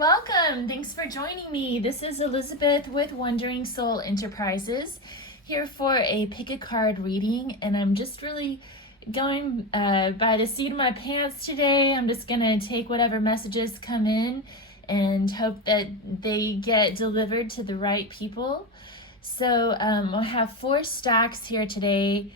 welcome. Thanks for joining me. This is Elizabeth with Wandering Soul Enterprises, here for a pick a card reading, and I'm just really going by the seat of my pants today. I'm just going to take whatever messages come in and hope that they get delivered to the right people. So I have 4 stacks here today.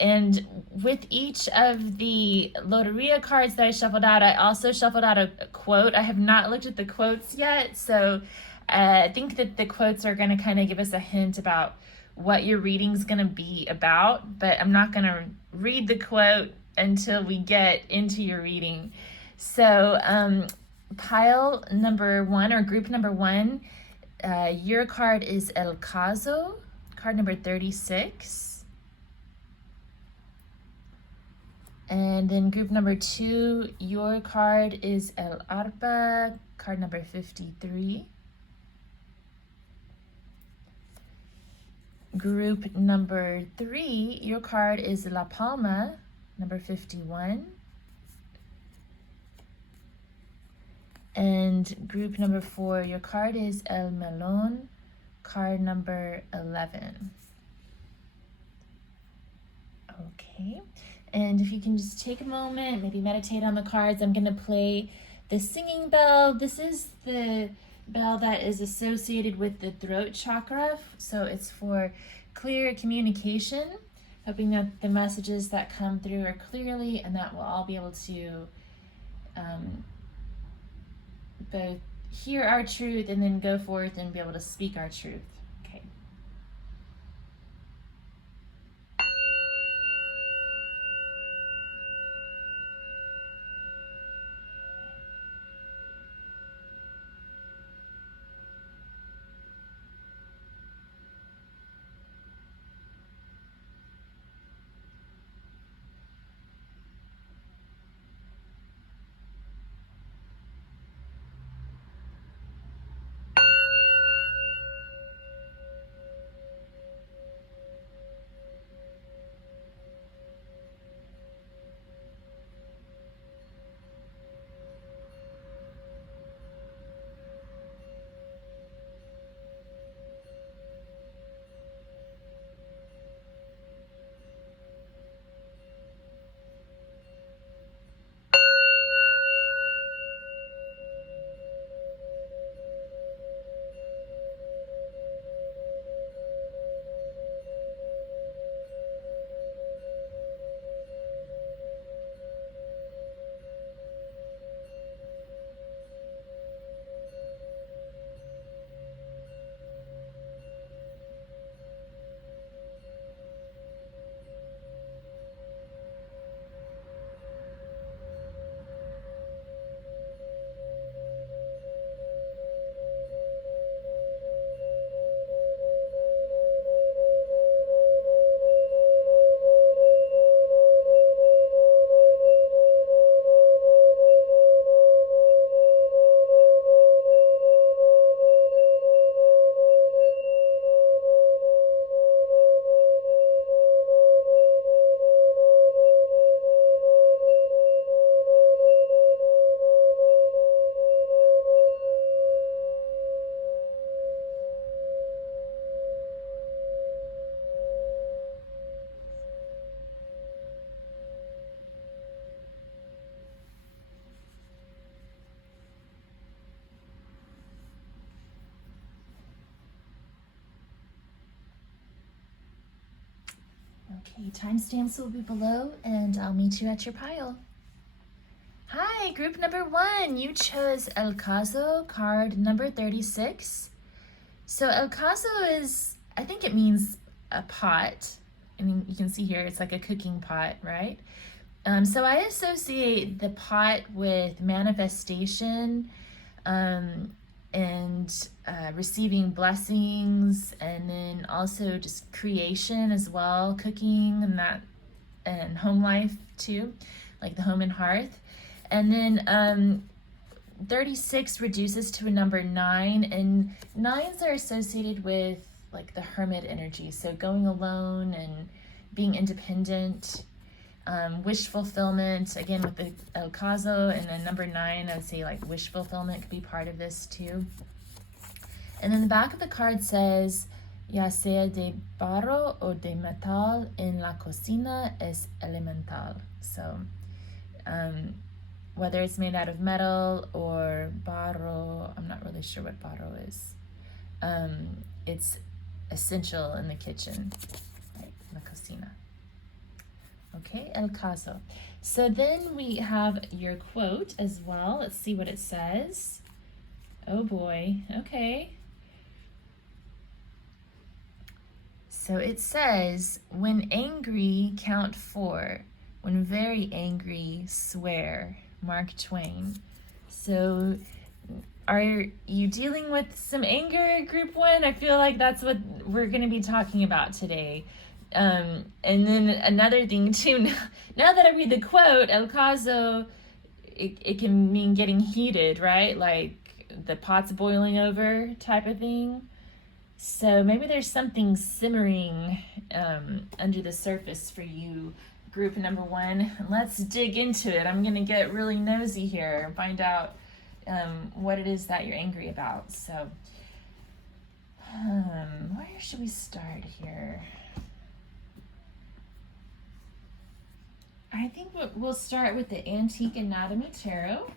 And with each of the Loteria cards that I shuffled out, I also shuffled out a quote. I have not looked at the quotes yet, so I think that the quotes are going to kind of give us a hint about what your reading's going to be about, but I'm not going to read the quote until we get into your reading. So pile number 1, or group number 1, your card is El Caso, card number 36. And then group number 2, your card is El Arpa, card number 53. Group number 3, your card is La Palma, number 51. And group number 4, your card is El Melon, card number 11. Okay. And if you can just take a moment, maybe meditate on the cards. I'm going to play the singing bell. This is the bell that is associated with the throat chakra. So it's for clear communication, hoping that the messages that come through are clearly, and that we'll all be able to both hear our truth and then go forth and be able to speak our truth. Okay. Okay, timestamps will be below, and I'll meet you at your pile. Hi, group number 1. You chose El Caso, card number 36. So El Caso is, I think it means a pot. I mean, you can see here, it's like a cooking pot, right? So I associate the pot with manifestation, and receiving blessings, and then also just creation as well, cooking and that, and home life too, like the home and hearth. And then 36 reduces to a number 9, and 9s are associated with like the hermit energy, so going alone and being independent. Wish fulfillment, again with the El Caso, and then number 9, I would say like wish fulfillment could be part of this too. And then the back of the card says, ya sea de barro o de metal, en la cocina es elemental. So, whether it's made out of metal or barro, I'm not really sure what barro is. It's essential in the kitchen, right? La cocina. Okay, el caso. So then we have your quote as well. Let's see what it says. Oh boy, okay. So it says, when angry, count 4. When very angry, swear. Mark Twain. So are you dealing with some anger, group 1? I feel like that's what we're going to be talking about today. And then another thing too, now that I read the quote, El Caso, it can mean getting heated, right? Like the pot's boiling over type of thing. So maybe there's something simmering under the surface for you, group number 1. Let's dig into it. I'm going to get really nosy here and find out what it is that you're angry about. So where should we start here? I think we'll start with the Antique Anatomy Tarot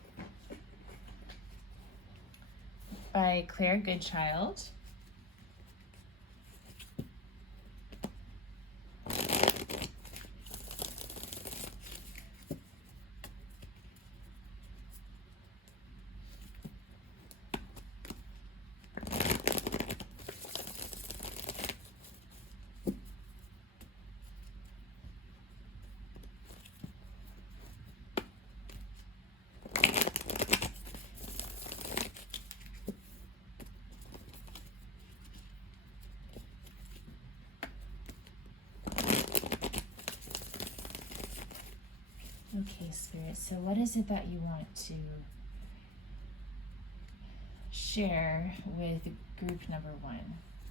by Claire Goodchild. Okay, Spirit, so what is it that you want to share with group number 1?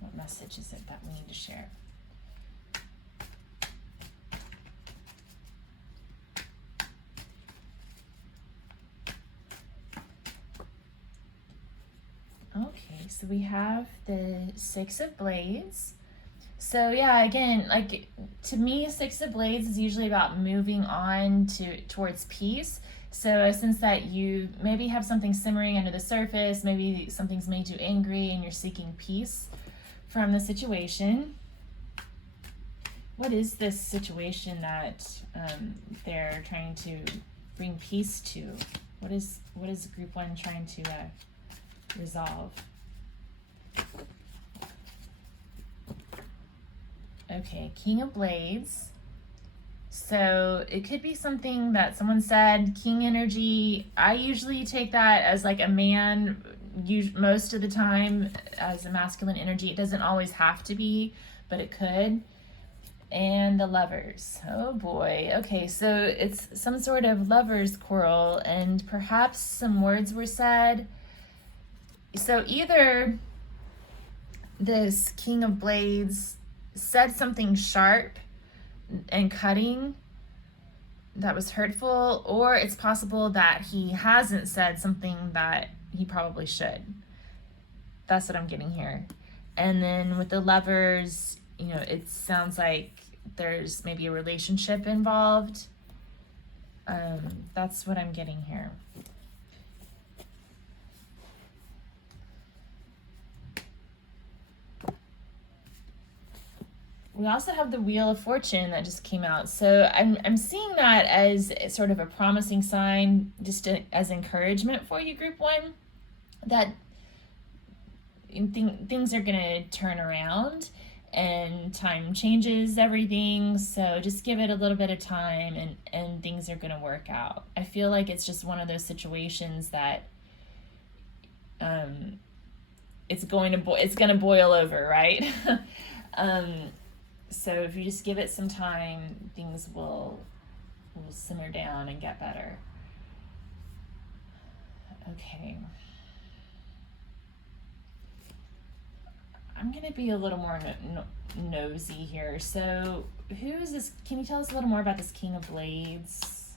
What message is it that we need to share? Okay, so we have the 6 of Blades. So yeah, again, like to me, 6 of Blades is usually about moving on towards peace. So a sense that you maybe have something simmering under the surface, maybe something's made you angry and you're seeking peace from the situation. What is this situation that they're trying to bring peace to? What is group 1 trying to resolve? Okay, King of Blades. So it could be something that someone said, king energy. I usually take that as like a man, most of the time as a masculine energy. It doesn't always have to be, but it could. And the Lovers. Oh boy. Okay, so it's some sort of lovers quarrel, and perhaps some words were said. So either this King of Blades said something sharp and cutting that was hurtful, or it's possible that he hasn't said something that he probably should. That's what I'm getting here. And then with the Lovers, you know, it sounds like there's maybe a relationship involved. That's what I'm getting here. We also have the Wheel of Fortune that just came out. So I'm seeing that as sort of a promising sign, just as encouragement for you, group 1, that things are going to turn around and time changes everything. So just give it a little bit of time and things are going to work out. I feel like it's just one of those situations that it's going to boil over, right? So if you just give it some time, things will simmer down and get better. Okay. I'm going to be a little more nosy here. So who is this? Can you tell us a little more about this King of Blades?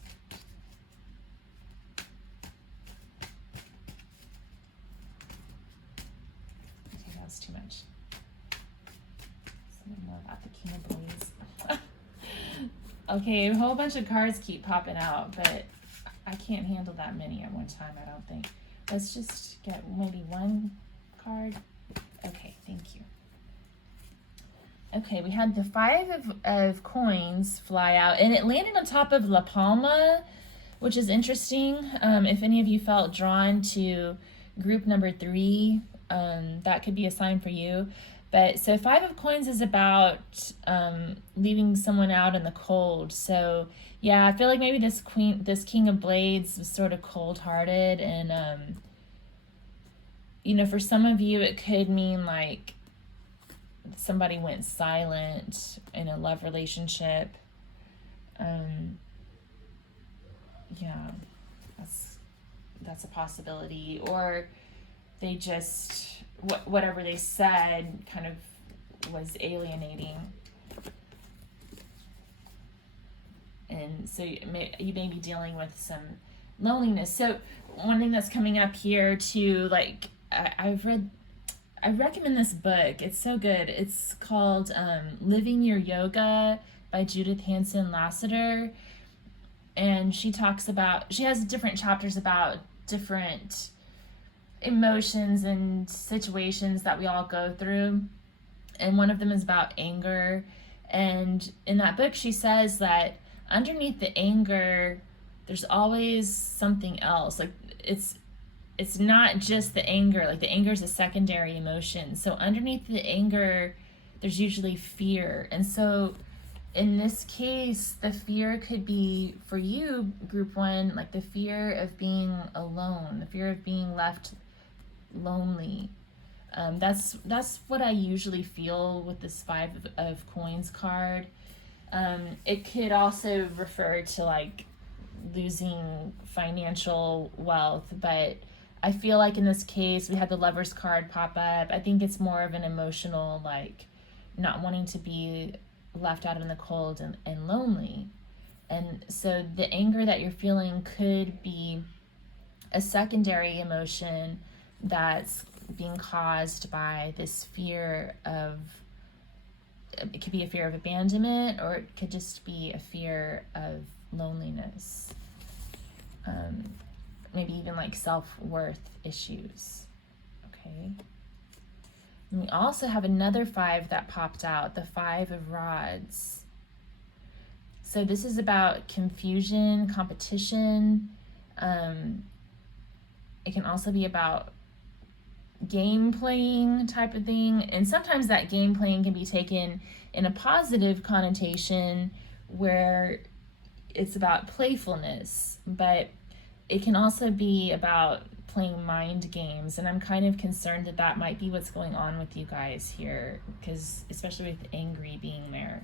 Okay, that was too much. Something more about the King of Blades. Okay, a whole bunch of cards keep popping out, but I can't handle that many at one time, I don't think. Let's just get maybe one card. Okay, thank you. Okay, we had the 5 of coins fly out, and it landed on top of La Palma, which is interesting. If any of you felt drawn to group number 3, that could be a sign for you. But so 5 of coins is about leaving someone out in the cold. So yeah, I feel like maybe this King of Blades was sort of cold-hearted, and you know, for some of you it could mean like somebody went silent in a love relationship. Yeah, that's a possibility. Or they just, whatever they said kind of was alienating. And so you may be dealing with some loneliness. So one thing that's coming up here too, like I recommend this book. It's so good. It's called Living Your Yoga by Judith Hanson Lassiter. And she has different chapters about different emotions and situations that we all go through. And one of them is about anger. And in that book, she says that underneath the anger, there's always something else. Like it's not just the anger. Like the anger is a secondary emotion. So underneath the anger, there's usually fear. And so in this case, the fear could be, for you, group 1, like the fear of being alone, the fear of being left lonely. That's what I usually feel with this 5 of coins card. It could also refer to like losing financial wealth, but I feel like in this case we had the Lover's card pop up. I think it's more of an emotional, like not wanting to be left out in the cold and lonely. And so the anger that you're feeling could be a secondary emotion that's being caused by this fear of, it could be a fear of abandonment, or it could just be a fear of loneliness. Maybe even like self-worth issues. Okay. And we also have another 5 that popped out, the 5 of Rods. So this is about confusion, competition. It can also be about game playing type of thing. And sometimes that game playing can be taken in a positive connotation where it's about playfulness, but it can also be about playing mind games. And I'm kind of concerned that that might be what's going on with you guys here, because especially with angry being there.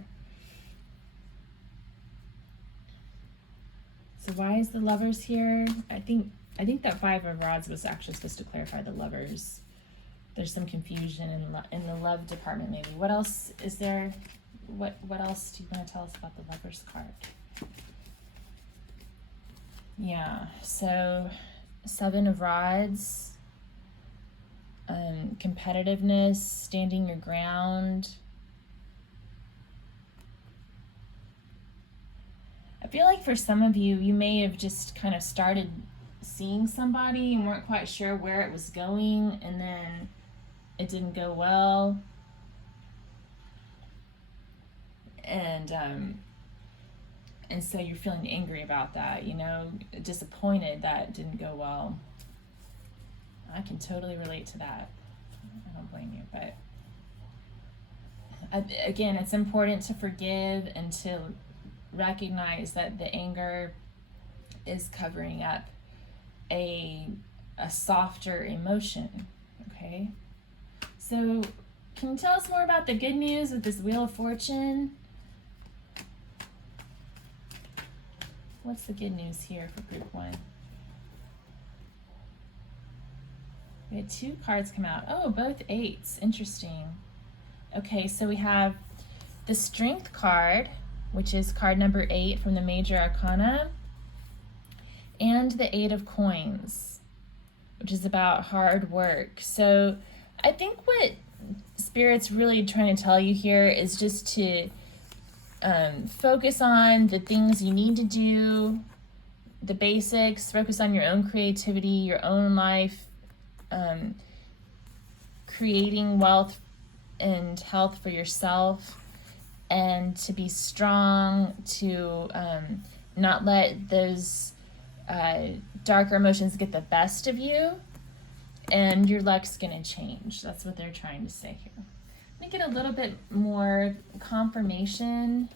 So why is the Lovers here? I think that 5 of Rods was actually supposed to clarify the Lovers. There's some confusion in the love department maybe. What else is there? What else do you want to tell us about the Lovers card? Yeah, so 7 of Rods, competitiveness, standing your ground. I feel like for some of you, you may have just kind of started seeing somebody and weren't quite sure where it was going, and then it didn't go well. And so you're feeling angry about that, you know, disappointed that it didn't go well. I can totally relate to that. I don't blame you, but again, it's important to forgive and to recognize that the anger is covering up a softer emotion, okay? So can you tell us more about the good news with this Wheel of Fortune? What's the good news here for group 1? We had 2 cards come out. Oh, both 8s. Interesting. Okay, so we have the Strength card, which is card number 8 from the Major Arcana, and the 8 of Coins, which is about hard work. So I think what Spirit's really trying to tell you here is just to focus on the things you need to do, the basics, focus on your own creativity, your own life, creating wealth and health for yourself, and to be strong, to not let those darker emotions get the best of you, and your luck's gonna change. That's what they're trying to say here. Let me get a little bit more confirmation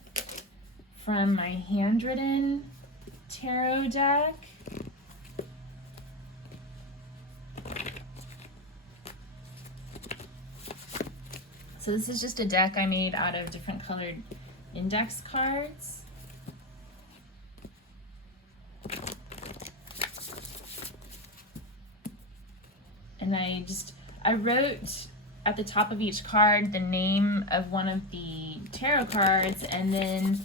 from my handwritten tarot deck. So this is just a deck I made out of different colored index cards. And I wrote at the top of each card the name of one of the tarot cards, and then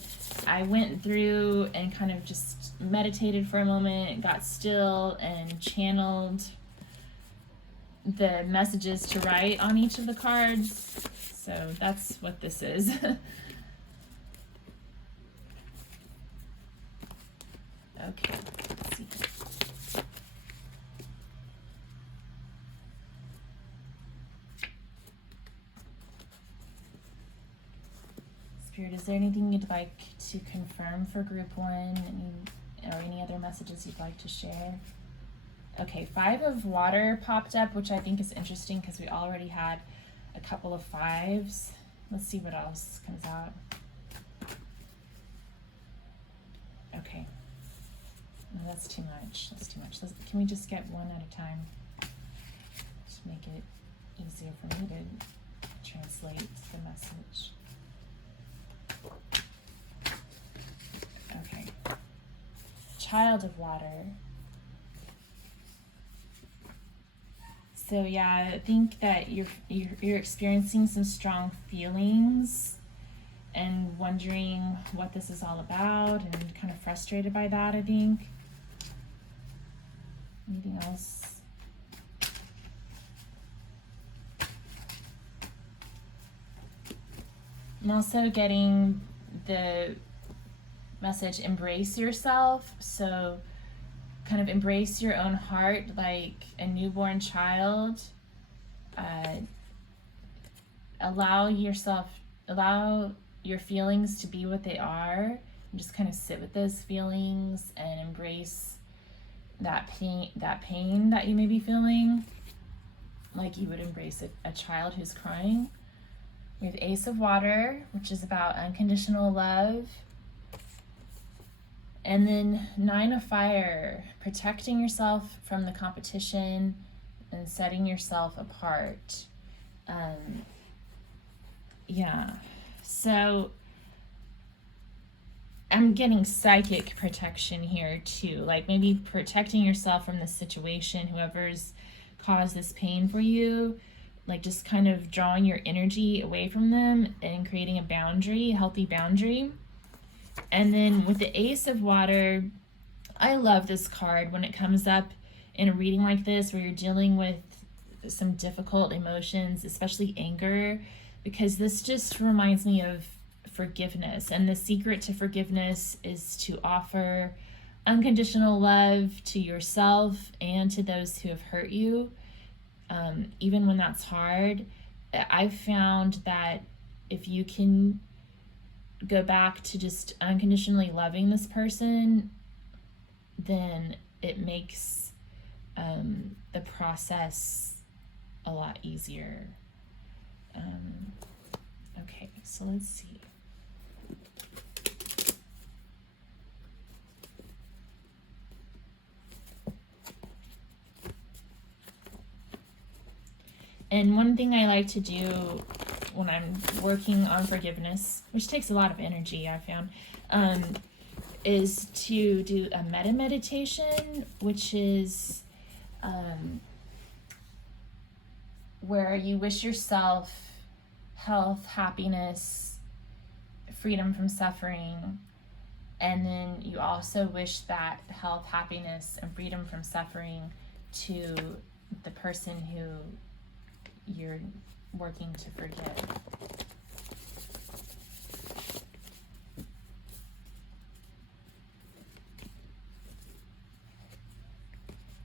I went through and kind of just meditated for a moment, got still, and channeled the messages to write on each of the cards. So that's what this is. Okay, let's see. Spirit, is there anything you'd like to confirm for group 1, or any other messages you'd like to share? Okay, 5 of Water popped up, which I think is interesting because we already had a couple of 5s. Let's see what else comes out. Okay. No, that's too much. That's too much. Can we just get one at a time? Just make it easier for me to translate the message. Okay. Child of Water. So yeah, I think that you're experiencing some strong feelings and wondering what this is all about, and kind of frustrated by that, I think. Anything else? I'm also getting the message, embrace yourself. So kind of embrace your own heart like a newborn child. Allow your feelings to be what they are, and just kind of sit with those feelings and embrace that pain that you may be feeling, like you would embrace a child who's crying. We have Ace of Water, which is about unconditional love. And then 9 of Fire, protecting yourself from the competition and setting yourself apart. Yeah, so I'm getting psychic protection here too, like maybe protecting yourself from this situation, whoever's caused this pain for you, like just kind of drawing your energy away from them and creating a boundary, a healthy boundary. And then with the Ace of Water, I love this card when it comes up in a reading like this where you're dealing with some difficult emotions, especially anger, because this just reminds me of forgiveness. And the secret to forgiveness is to offer unconditional love to yourself and to those who have hurt you, even when that's hard. I've found that if you can go back to just unconditionally loving this person, then it makes the process a lot easier. Okay, so let's see. And one thing I like to do when I'm working on forgiveness, which takes a lot of energy, I found, is to do a metta meditation, which is where you wish yourself health, happiness, freedom from suffering. And then you also wish that health, happiness, and freedom from suffering to the person who you're working to forgive.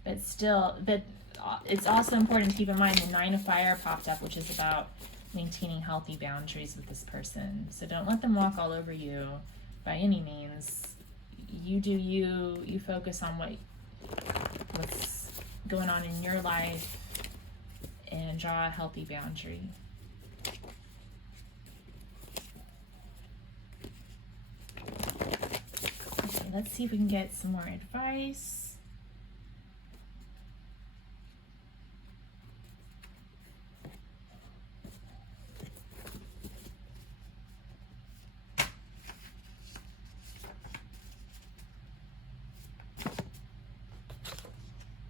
But still, it's also important to keep in mind the Nine of Fire popped up, which is about maintaining healthy boundaries with this person. So don't let them walk all over you by any means. You do you. You focus on what's going on in your life and draw a healthy boundary. Okay, let's see if we can get some more advice.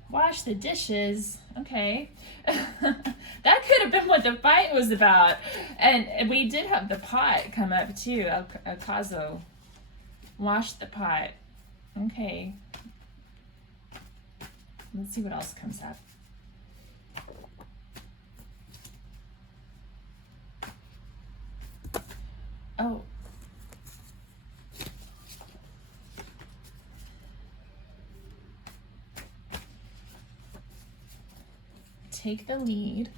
Wash the dishes. Okay. That could have been what the fight was about. And we did have the pot come up too. Okazo. Wash the pot. Okay. Let's see what else comes up. Oh. Take the lead.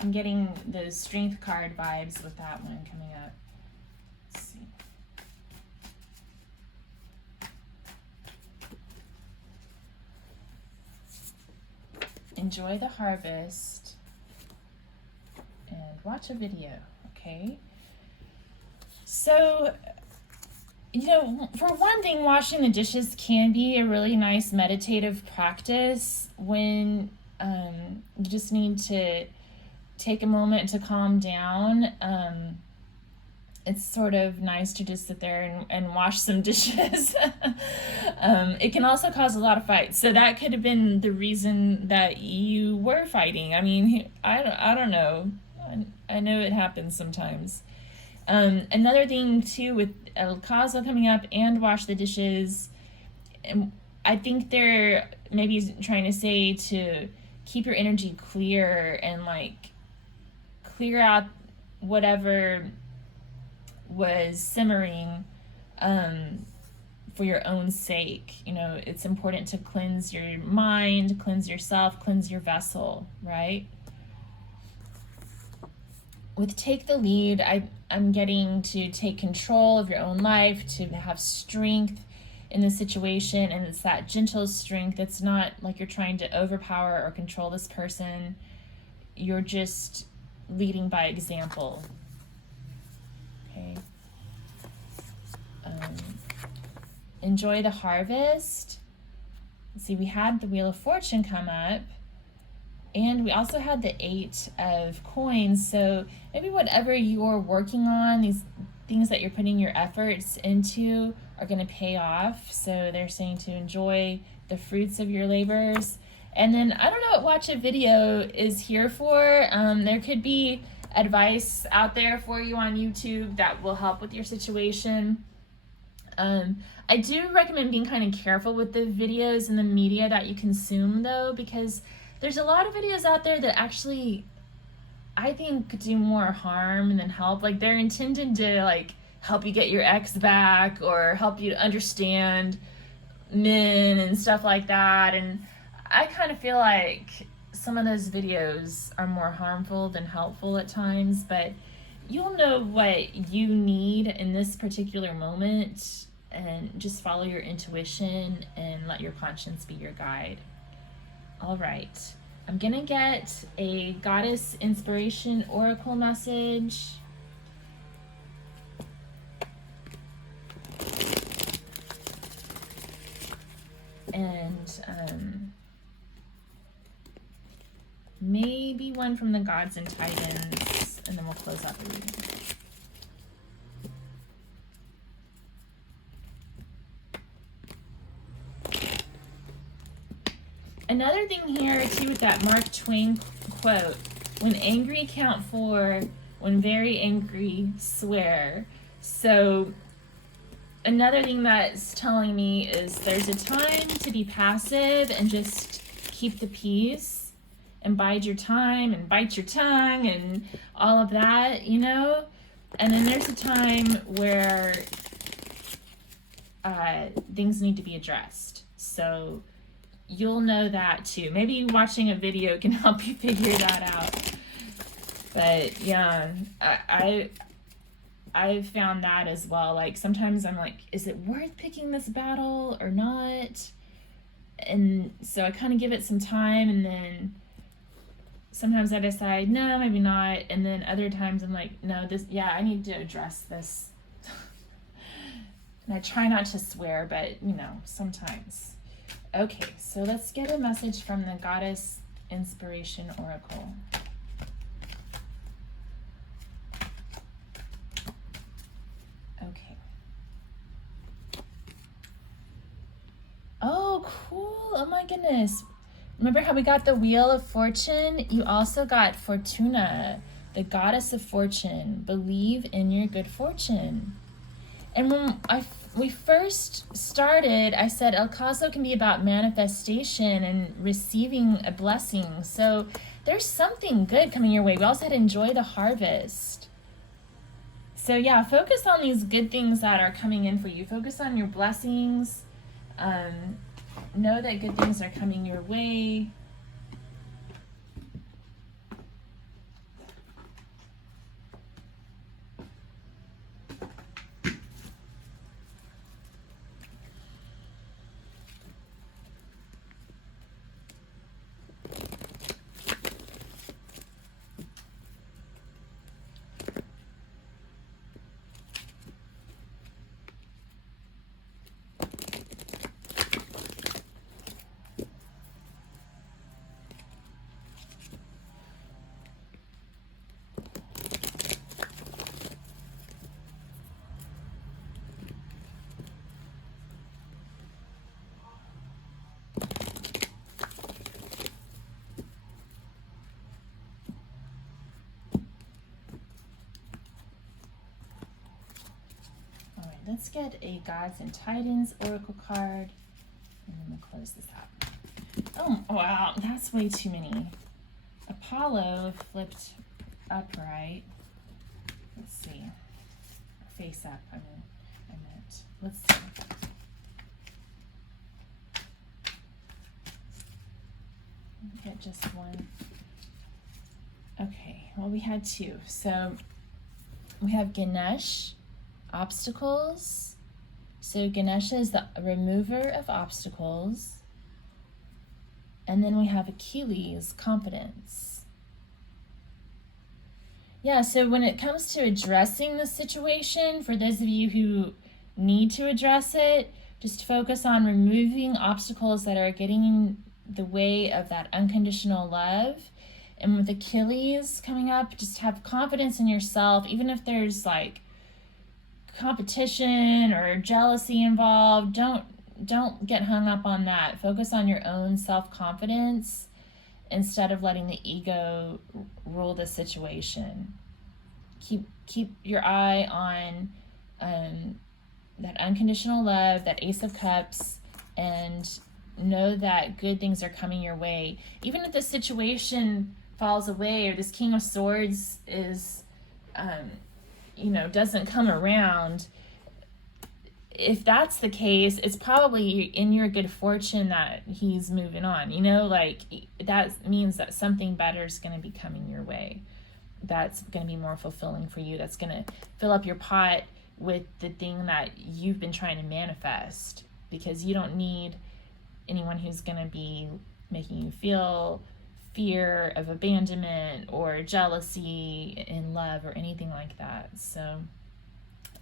I'm getting those strength card vibes with that one coming up. Let's see. Enjoy the harvest and watch a video, okay? So, you know, for one thing, washing the dishes can be a really nice meditative practice when you just need to take a moment to calm down. It's sort of nice to just sit there and wash some dishes. It can also cause a lot of fights. So that could have been the reason that you were fighting. I mean, I don't know. I know it happens sometimes. Another thing too with El Caso coming up and wash the dishes, I think they're maybe trying to say to keep your energy clear and like clear out whatever was simmering for your own sake. You know, it's important to cleanse your mind, cleanse yourself, cleanse your vessel, right? With take the lead, I'm getting to take control of your own life, to have strength in the situation, and it's that gentle strength. It's not like you're trying to overpower or control this person. You're just leading by example. Okay. Enjoy the harvest. Let's see, we had the Wheel of Fortune come up. And we also had the 8 of coins. So maybe whatever you're working on, these things that you're putting your efforts into are going to pay off. So they're saying to enjoy the fruits of your labors. And then I don't know what watch a video is here for. There could be advice out there for you on YouTube that will help with your situation. I do recommend being kind of careful with the videos and the media that you consume though, because there's a lot of videos out there that actually, I think, do more harm than help. Like, they're intended to, like, help you get your ex back or help you to understand men and stuff like that. And I kind of feel like some of those videos are more harmful than helpful at times. But you'll know what you need in this particular moment and just follow your intuition and let your conscience be your guide. All right, I'm gonna get a goddess inspiration oracle message. And maybe one from the gods and titans, and then we'll close out the reading. Another thing here too with that Mark Twain quote, when angry count 4, when very angry swear. So another thing that's telling me is there's a time to be passive and just keep the peace and bide your time and bite your tongue and all of that, you know? And then there's a time where things need to be addressed. So you'll know that too. Maybe watching a video can help you figure that out. But yeah, I've found that as well. Like sometimes I'm like, is it worth picking this battle or not? And so I kind of give it some time, and then sometimes I decide, no, maybe not. And then other times I'm like, no, I need to address this. And I try not to swear, but sometimes. Okay, so let's get a message from the Goddess Inspiration Oracle. Okay. Oh, cool. Oh my goodness. Remember how we got the Wheel of Fortune? You also got Fortuna, the goddess of fortune. Believe in your good fortune. And when we first started, I said El Caso can be about manifestation and receiving a blessing. So there's something good coming your way. We also had to enjoy the harvest. So yeah, focus on these good things that are coming in for you. Focus on your blessings. Know that good things are coming your way. Let's get a Gods and Titans Oracle card, and then we'll close this out. Oh, wow, that's way too many. Apollo flipped upright. Let's see. Face up, I meant. Let's see. Get just one. Okay, well, we had two. So we have Ganesh, obstacles. So Ganesha is the remover of obstacles. And then we have Achilles, confidence. Yeah, so when it comes to addressing the situation, for those of you who need to address it, just focus on removing obstacles that are getting in the way of that unconditional love. And with Achilles coming up, just have confidence in yourself, even if there's like competition or jealousy involved. Don't get hung up on that. Focus on your own self-confidence instead of letting the ego rule the situation. Keep your eye on that unconditional love, that Ace of Cups, and know that good things are coming your way. Even if the situation falls away or this King of Swords is doesn't come around, if that's the case, it's probably in your good fortune that he's moving on. That means that something better is going to be coming your way. That's going to be more fulfilling for you. That's going to fill up your pot with the thing that you've been trying to manifest, because you don't need anyone who's going to be making you feel fear of abandonment or jealousy in love or anything like that. So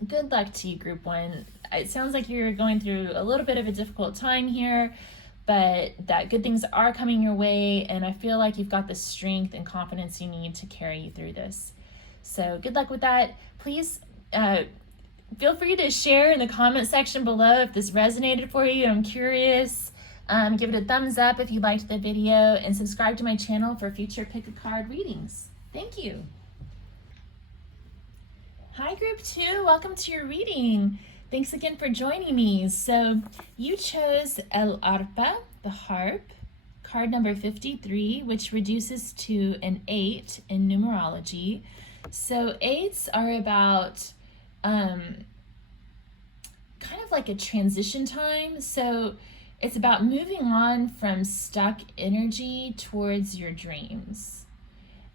good luck to you, Group 1. It sounds like you're going through a little bit of a difficult time here, but that good things are coming your way, and I feel like you've got the strength and confidence you need to carry you through this. So good luck with that. Please feel free to share in the comment section below if this resonated for you. I'm curious Give it a thumbs up if you liked the video, and subscribe to my channel for future pick a card readings. Thank you. Hi Group 2, welcome to your reading. Thanks again for joining me. So you chose El Arpa, the harp, card number 53, which reduces to an 8 in numerology. So 8s are about kind of like a transition time. So it's about moving on from stuck energy towards your dreams.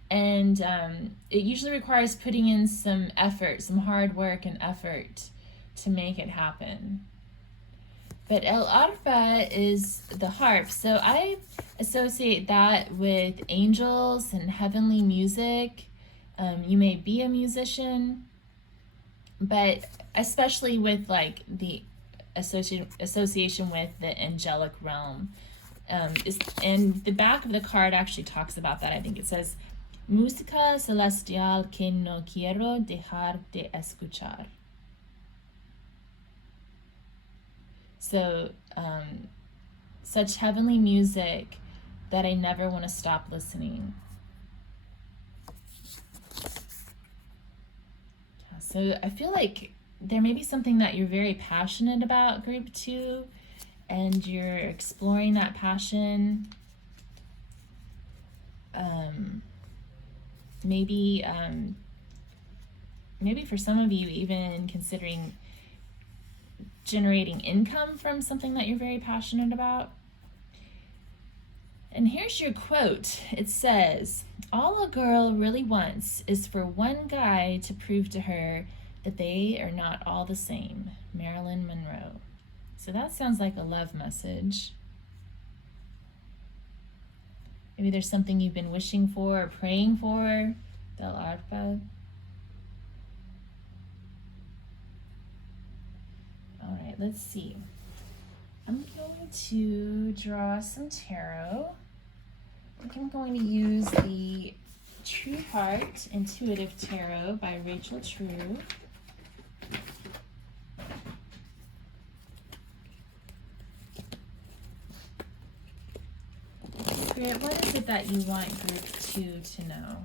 And it usually requires putting in some effort, some hard work and effort to make it happen. But El Arpa is the harp, so I associate that with angels and heavenly music. You may be a musician, but especially with like the association with the angelic realm. And the back of the card actually talks about that. I think it says, Música celestial que no quiero dejar de escuchar. So, such heavenly music that I never want to stop listening. So I feel like there may be something that you're very passionate about, Group 2, and you're exploring that passion. Maybe for some of you, even considering generating income from something that you're very passionate about. And here's your quote. It says, all a girl really wants is for one guy to prove to her that they are not all the same. Marilyn Monroe. So that sounds like a love message. Maybe there's something you've been wishing for or praying for. Del Arpa. All right, let's see. I'm going to draw some tarot. I think I'm going to use the True Heart Intuitive Tarot by Rachel True. Spirit, what is it that you want Group 2 to know?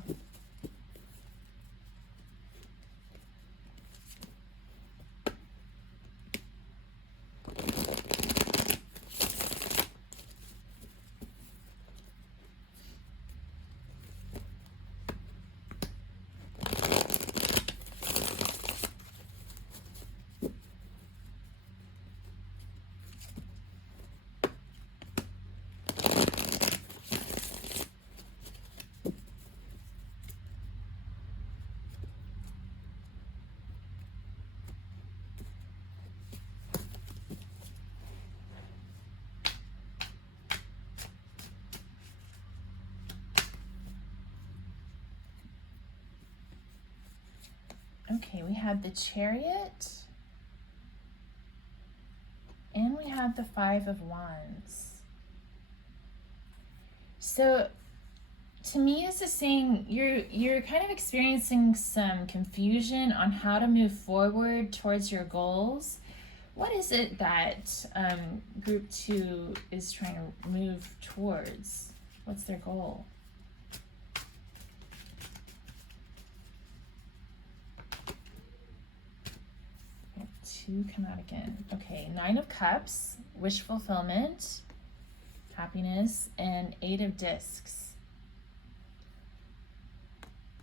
Okay, we have the Chariot, and we have the Five of Wands. So, to me, this is saying you're kind of experiencing some confusion on how to move forward towards your goals. What is it that Group 2 is trying to move towards? What's their goal? Two come out again. Okay, Nine of Cups, wish fulfillment, happiness, and Eight of Discs.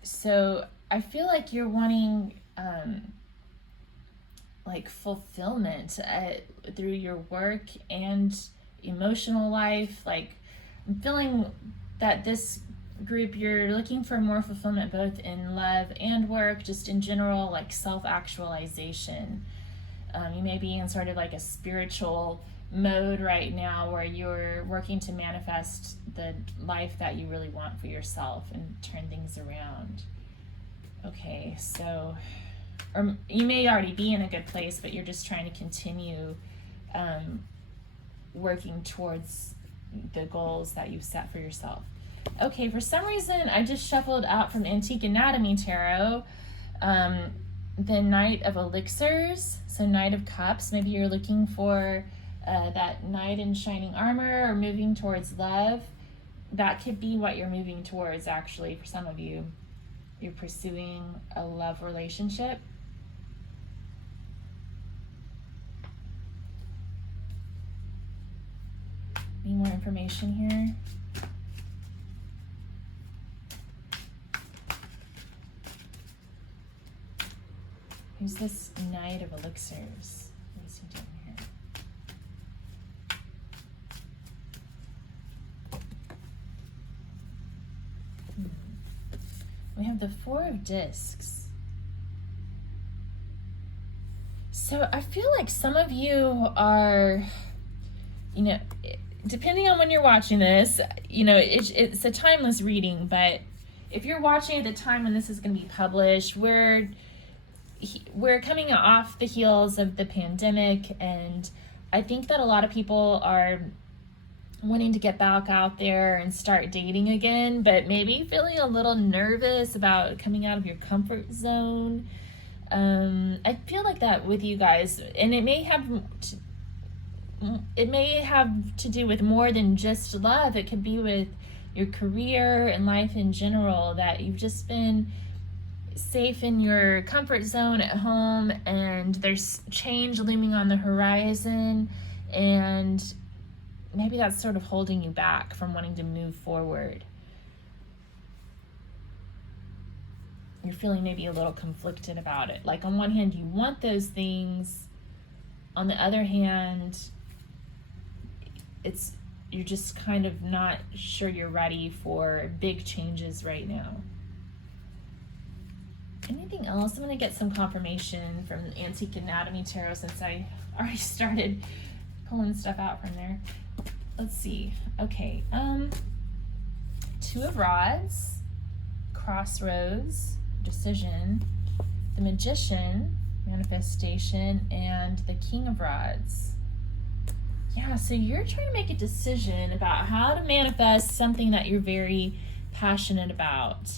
So I feel like you're wanting like fulfillment through your work and emotional life. Like, I'm feeling that this group, you're looking for more fulfillment both in love and work, just in general, like self-actualization. You may be in sort of like a spiritual mode right now where you're working to manifest the life that you really want for yourself and turn things around. Okay, so, or you may already be in a good place, but you're just trying to continue working towards the goals that you've set for yourself. Okay, for some reason, I just shuffled out from Antique Anatomy Tarot the Knight of Elixirs, so Knight of Cups. Maybe you're looking for that knight in shining armor or moving towards love. That could be what you're moving towards, actually, for some of you. You're pursuing a love relationship. Need more information here. Who's this Knight of Elixirs? What is he doing here? We have the Four of Discs. So I feel like some of you are, you know, depending on when you're watching this, you know, it's a timeless reading, but if you're watching at the time when this is going to be published, we're coming off the heels of the pandemic, and I think that a lot of people are wanting to get back out there and start dating again, but maybe feeling a little nervous about coming out of your comfort zone. I feel like that with you guys, and it may have to do with more than just love. It could be with your career and life in general, that you've just been safe in your comfort zone at home, and there's change looming on the horizon, and maybe that's sort of holding you back from wanting to move forward. You're feeling maybe a little conflicted about it. Like, on one hand, you want those things. On the other hand, you're just kind of not sure you're ready for big changes right now. Anything else? I'm going to get some confirmation from Antique Anatomy Tarot, since I already started pulling stuff out from there. Let's see. Okay. Two of Rods, Crossroads, Decision, the Magician, Manifestation, and the King of Rods. Yeah, so you're trying to make a decision about how to manifest something that you're very passionate about.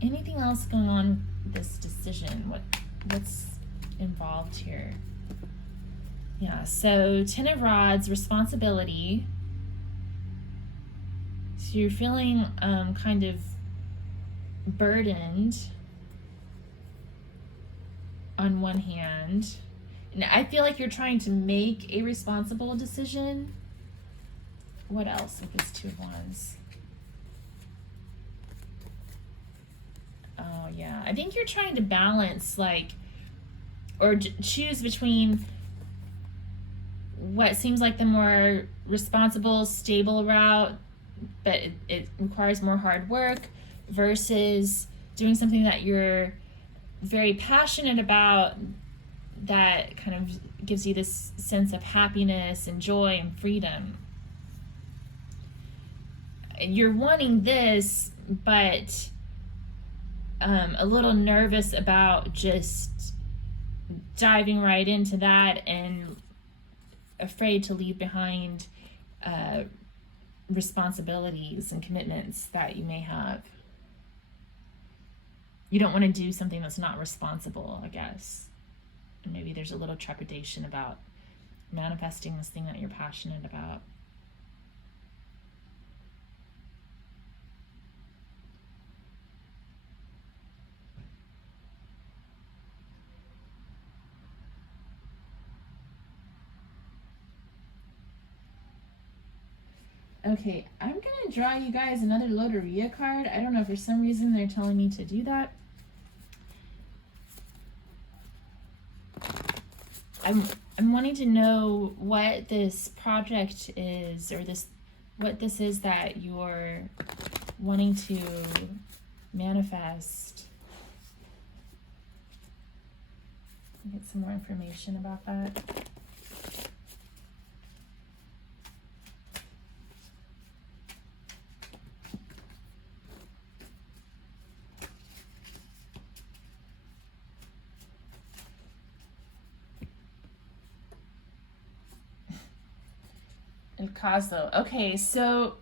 Anything else going on with this decision? What's involved here? Yeah, so Ten of Rods, responsibility. So you're feeling kind of burdened on one hand. And I feel like you're trying to make a responsible decision. What else with this Two of Wands? Oh, yeah. I think you're trying to balance, like, or choose between what seems like the more responsible, stable route, but it requires more hard work, versus doing something that you're very passionate about, that kind of gives you this sense of happiness and joy and freedom. You're wanting this, but a little nervous about just diving right into that, and afraid to leave behind responsibilities and commitments that you may have. You don't want to do something that's not responsible, I guess. And maybe there's a little trepidation about manifesting this thing that you're passionate about. Okay, I'm going to draw you guys another Loteria card. I don't know, for some reason they're telling me to do that. I'm wanting to know what this project is, or what this is that you're wanting to manifest. Get some more information about that. Cosmo. Okay, so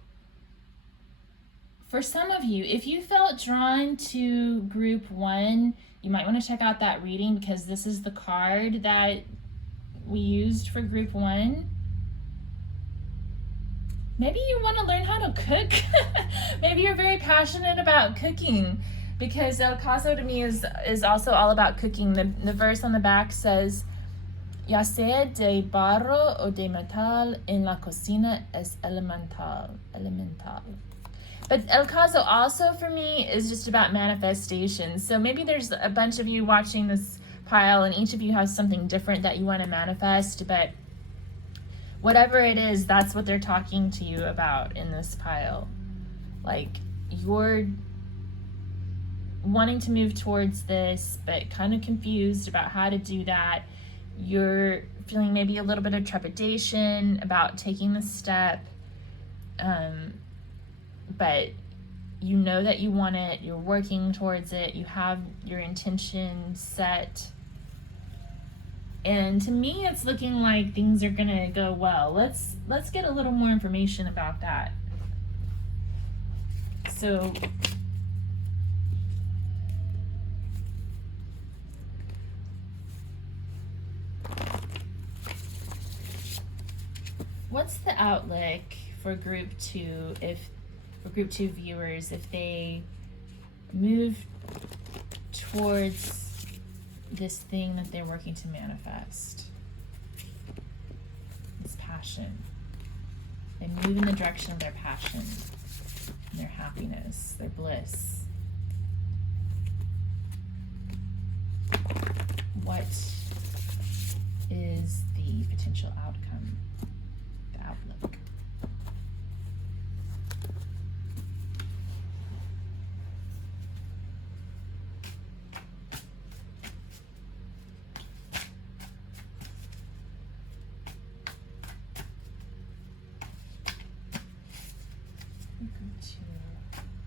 for some of you, if you felt drawn to group 1, you might want to check out that reading, because this is the card that we used for group 1. Maybe you want to learn how to cook. Maybe you're very passionate about cooking, because El Caso to me is also all about cooking. The verse on the back says, ya sea de barro o de metal, en la cocina es elemental. But El Caso also for me is just about manifestation. So maybe there's a bunch of you watching this pile and each of you has something different that you want to manifest, but whatever it is, that's what they're talking to you about in this pile. Like, you're wanting to move towards this, but kind of confused about how to do that. You're feeling maybe a little bit of trepidation about taking the step, but you know that you want it, you're working towards it, you have your intention set. And to me, it's looking like things are gonna go well. Let's get a little more information about that. So what's the outlook for group 2 group 2 viewers if they move towards this thing that they're working to manifest? This passion. They move in the direction of their passion, their happiness, their bliss. What is the potential outcome, the outlook?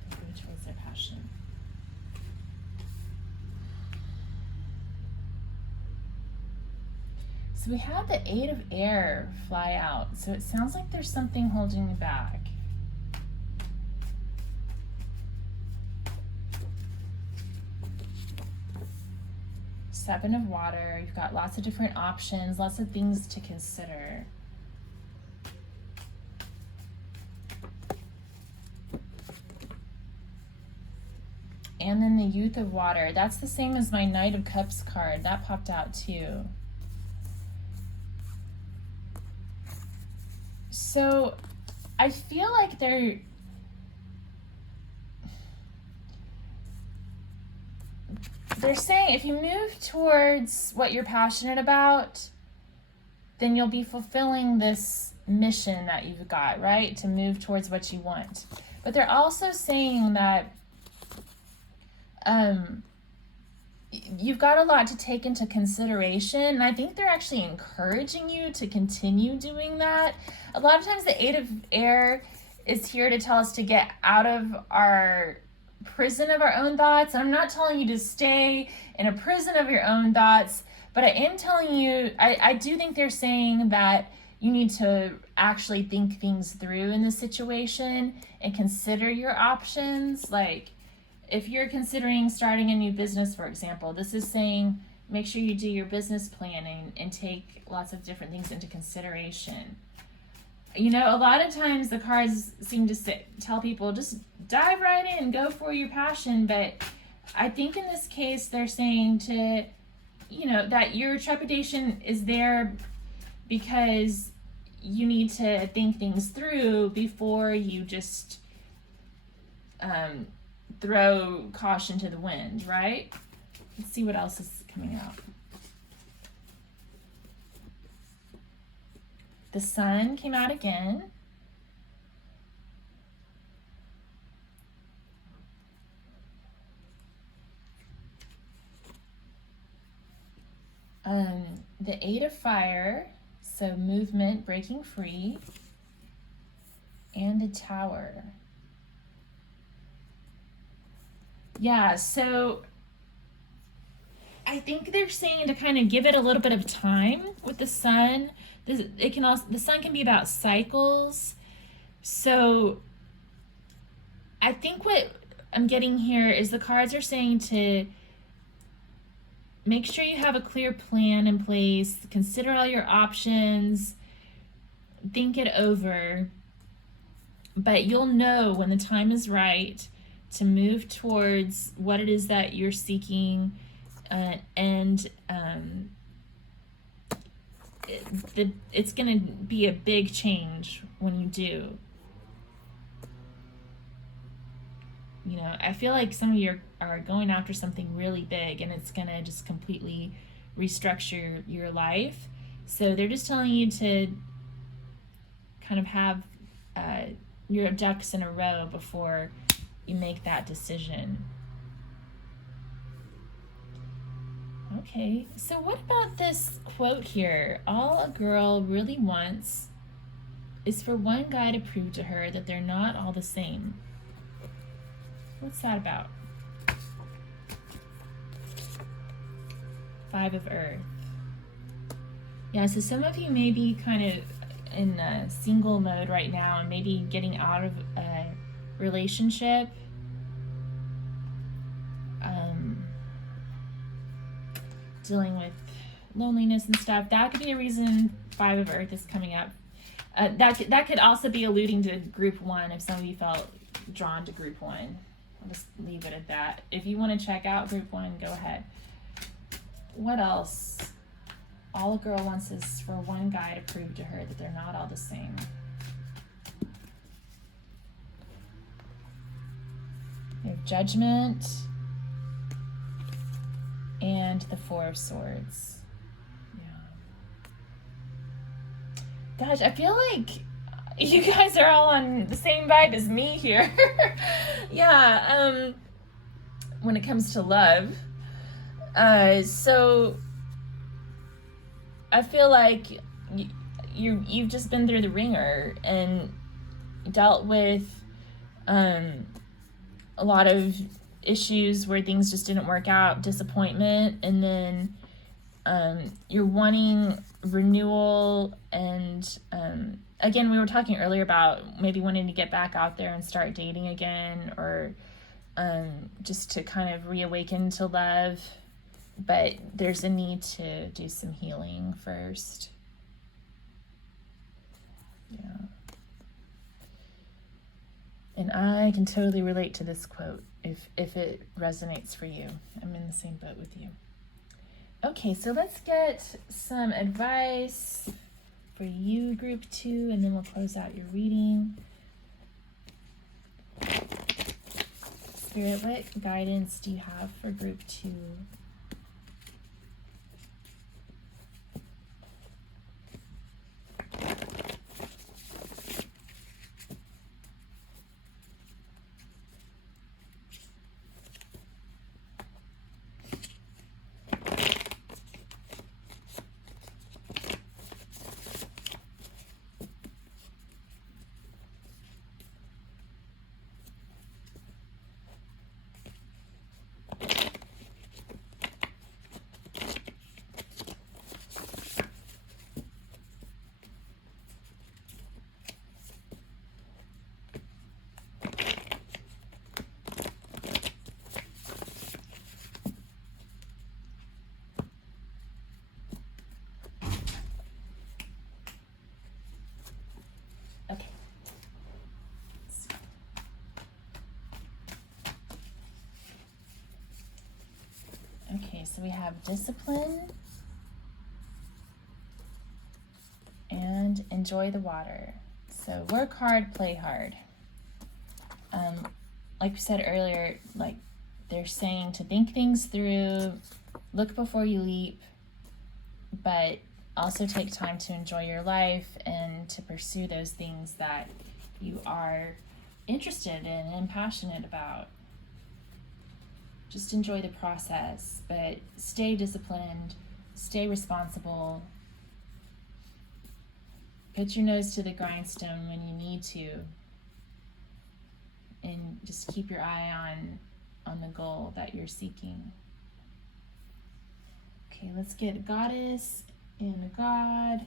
Go towards their passion. So we have the 8 of air fly out. So it sounds like there's something holding you back. Seven of water. You've got lots of different options, lots of things to consider. And then the Youth of Water. That's the same as my Knight of Cups card. That popped out too. So I feel like they're saying if you move towards what you're passionate about, then you'll be fulfilling this mission that you've got, right? To move towards what you want. But they're also saying that you've got a lot to take into consideration, and I think they're actually encouraging you to continue doing that. A lot of times the 8 of air is here to tell us to get out of our prison of our own thoughts. And I'm not telling you to stay in a prison of your own thoughts, but I am telling you, I do think they're saying that you need to actually think things through in this situation and consider your options. Like, if you're considering starting a new business, for example, this is saying make sure you do your business plan and take lots of different things into consideration. You know, a lot of times the cards seem to tell people just dive right in, go for your passion. But I think in this case, they're saying to, you know, that your trepidation is there because you need to think things through before you just throw caution to the wind, right? Let's see what else is coming out. The Sun came out again. The 8 of Fire, so movement, breaking free, and the Tower. Yeah, so I think they're saying to kind of give it a little bit of time with the Sun. The Sun can be about cycles. So I think what I'm getting here is the cards are saying to make sure you have a clear plan in place. Consider all your options. Think it over. But you'll know when the time is right to move towards what it is that you're seeking, and it's going to be a big change when you do. You know, I feel like some of you are going after something really big, and it's going to just completely restructure your life. So they're just telling you to kind of have your ducks in a row before you make that decision. Okay, so what about this quote here? All a girl really wants is for one guy to prove to her that they're not all the same. What's that about? Five of Earth. Yeah, so some of you may be kind of in a single mode right now and maybe getting out of a relationship. Dealing with loneliness and stuff. That could be a reason Five of Earth is coming up. That could also be alluding to group one if some of you felt drawn to group one. I'll just leave it at that. If you want to check out group one, go ahead. What else? All a girl wants is for one guy to prove to her that they're not all the same. You have Judgment and the Four of Swords. Yeah. Gosh, I feel like you guys are all on the same vibe as me here. Yeah, when it comes to love. So I feel like you've just been through the ringer and dealt with a lot of issues where things just didn't work out, disappointment, and then you're wanting renewal. And again, we were talking earlier about maybe wanting to get back out there and start dating again, or just to kind of reawaken to love. But there's a need to do some healing first. Yeah. And I can totally relate to this quote if it resonates for you. I'm in the same boat with you. Okay, so let's get some advice for you, group 2, and then we'll close out your reading. Spirit, what guidance do you have for group 2? Okay, so we have discipline and enjoy the water. So work hard, play hard. Like we said earlier, like they're saying to think things through, look before you leap, but also take time to enjoy your life and to pursue those things that you are interested in and passionate about. Just enjoy the process, but stay disciplined, stay responsible. Put your nose to the grindstone when you need to, and just keep your eye on the goal that you're seeking. Okay, let's get a goddess and a god.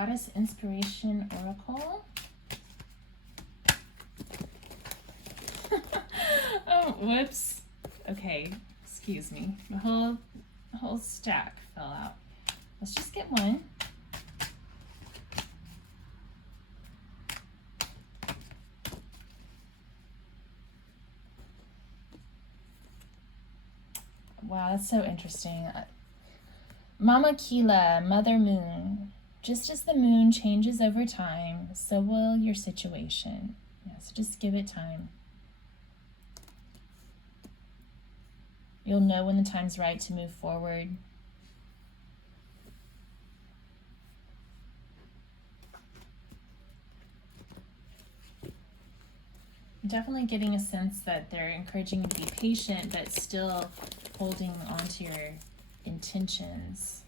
Goddess Inspiration Oracle. Oh, whoops. Okay, excuse me. The whole stack fell out. Let's just get one. Wow, that's so interesting. Mama Kila, Mother Moon. Just as the moon changes over time, so will your situation. Yeah, so just give it time. You'll know when the time's right to move forward. I'm definitely getting a sense that they're encouraging you to be patient, but still holding on to your intentions.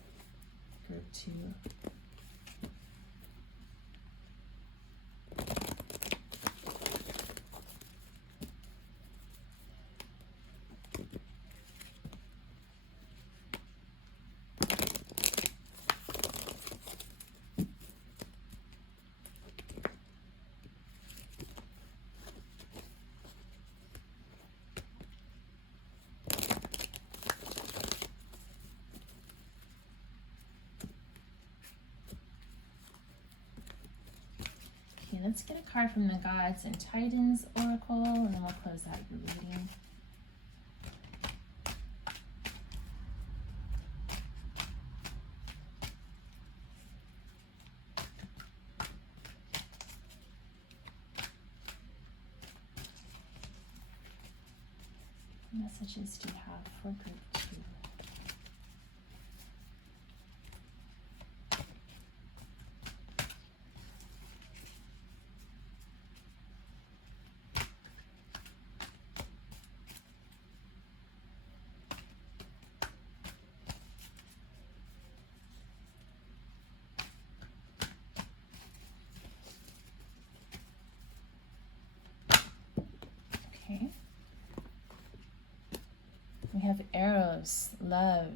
Group 2. Let's get a card from the Gods and Titans Oracle, and then we'll close out your reading. What messages do you have for group 2? We have Eros, love.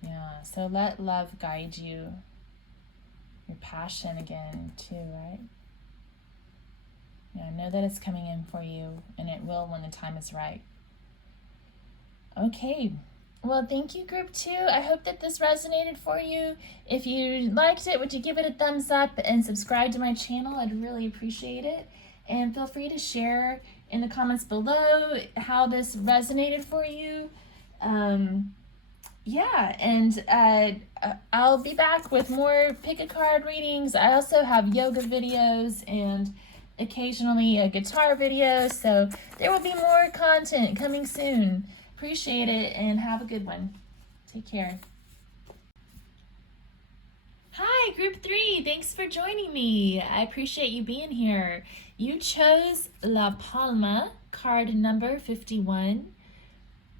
Yeah, so let love guide you. Your passion again, too, right? Yeah, know that it's coming in for you, and it will when the time is right. Okay. Well, thank you, Group 2. I hope that this resonated for you. If you liked it, would you give it a thumbs up and subscribe to my channel? I'd really appreciate it. And feel free to share in the comments below how this resonated for you. Yeah, and I'll be back with more pick a card readings. I also have yoga videos and occasionally a guitar video, so there will be more content coming soon. Appreciate it, and have a good one. Take care. Hi, Group 3. Thanks for joining me. I appreciate you being here. You chose La Palma, card number 51.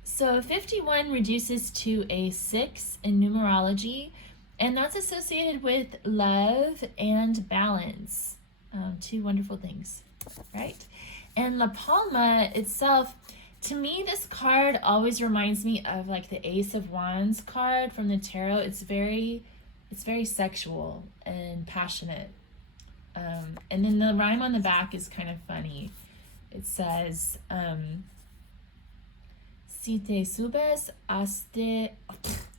So 51 reduces to a 6 in numerology, and that's associated with love and balance. Two wonderful things, right? And La Palma itself, to me, this card always reminds me of like the Ace of Wands card from the tarot. It's very sexual and passionate. And then the rhyme on the back is kind of funny. It says, Si te subes hasta,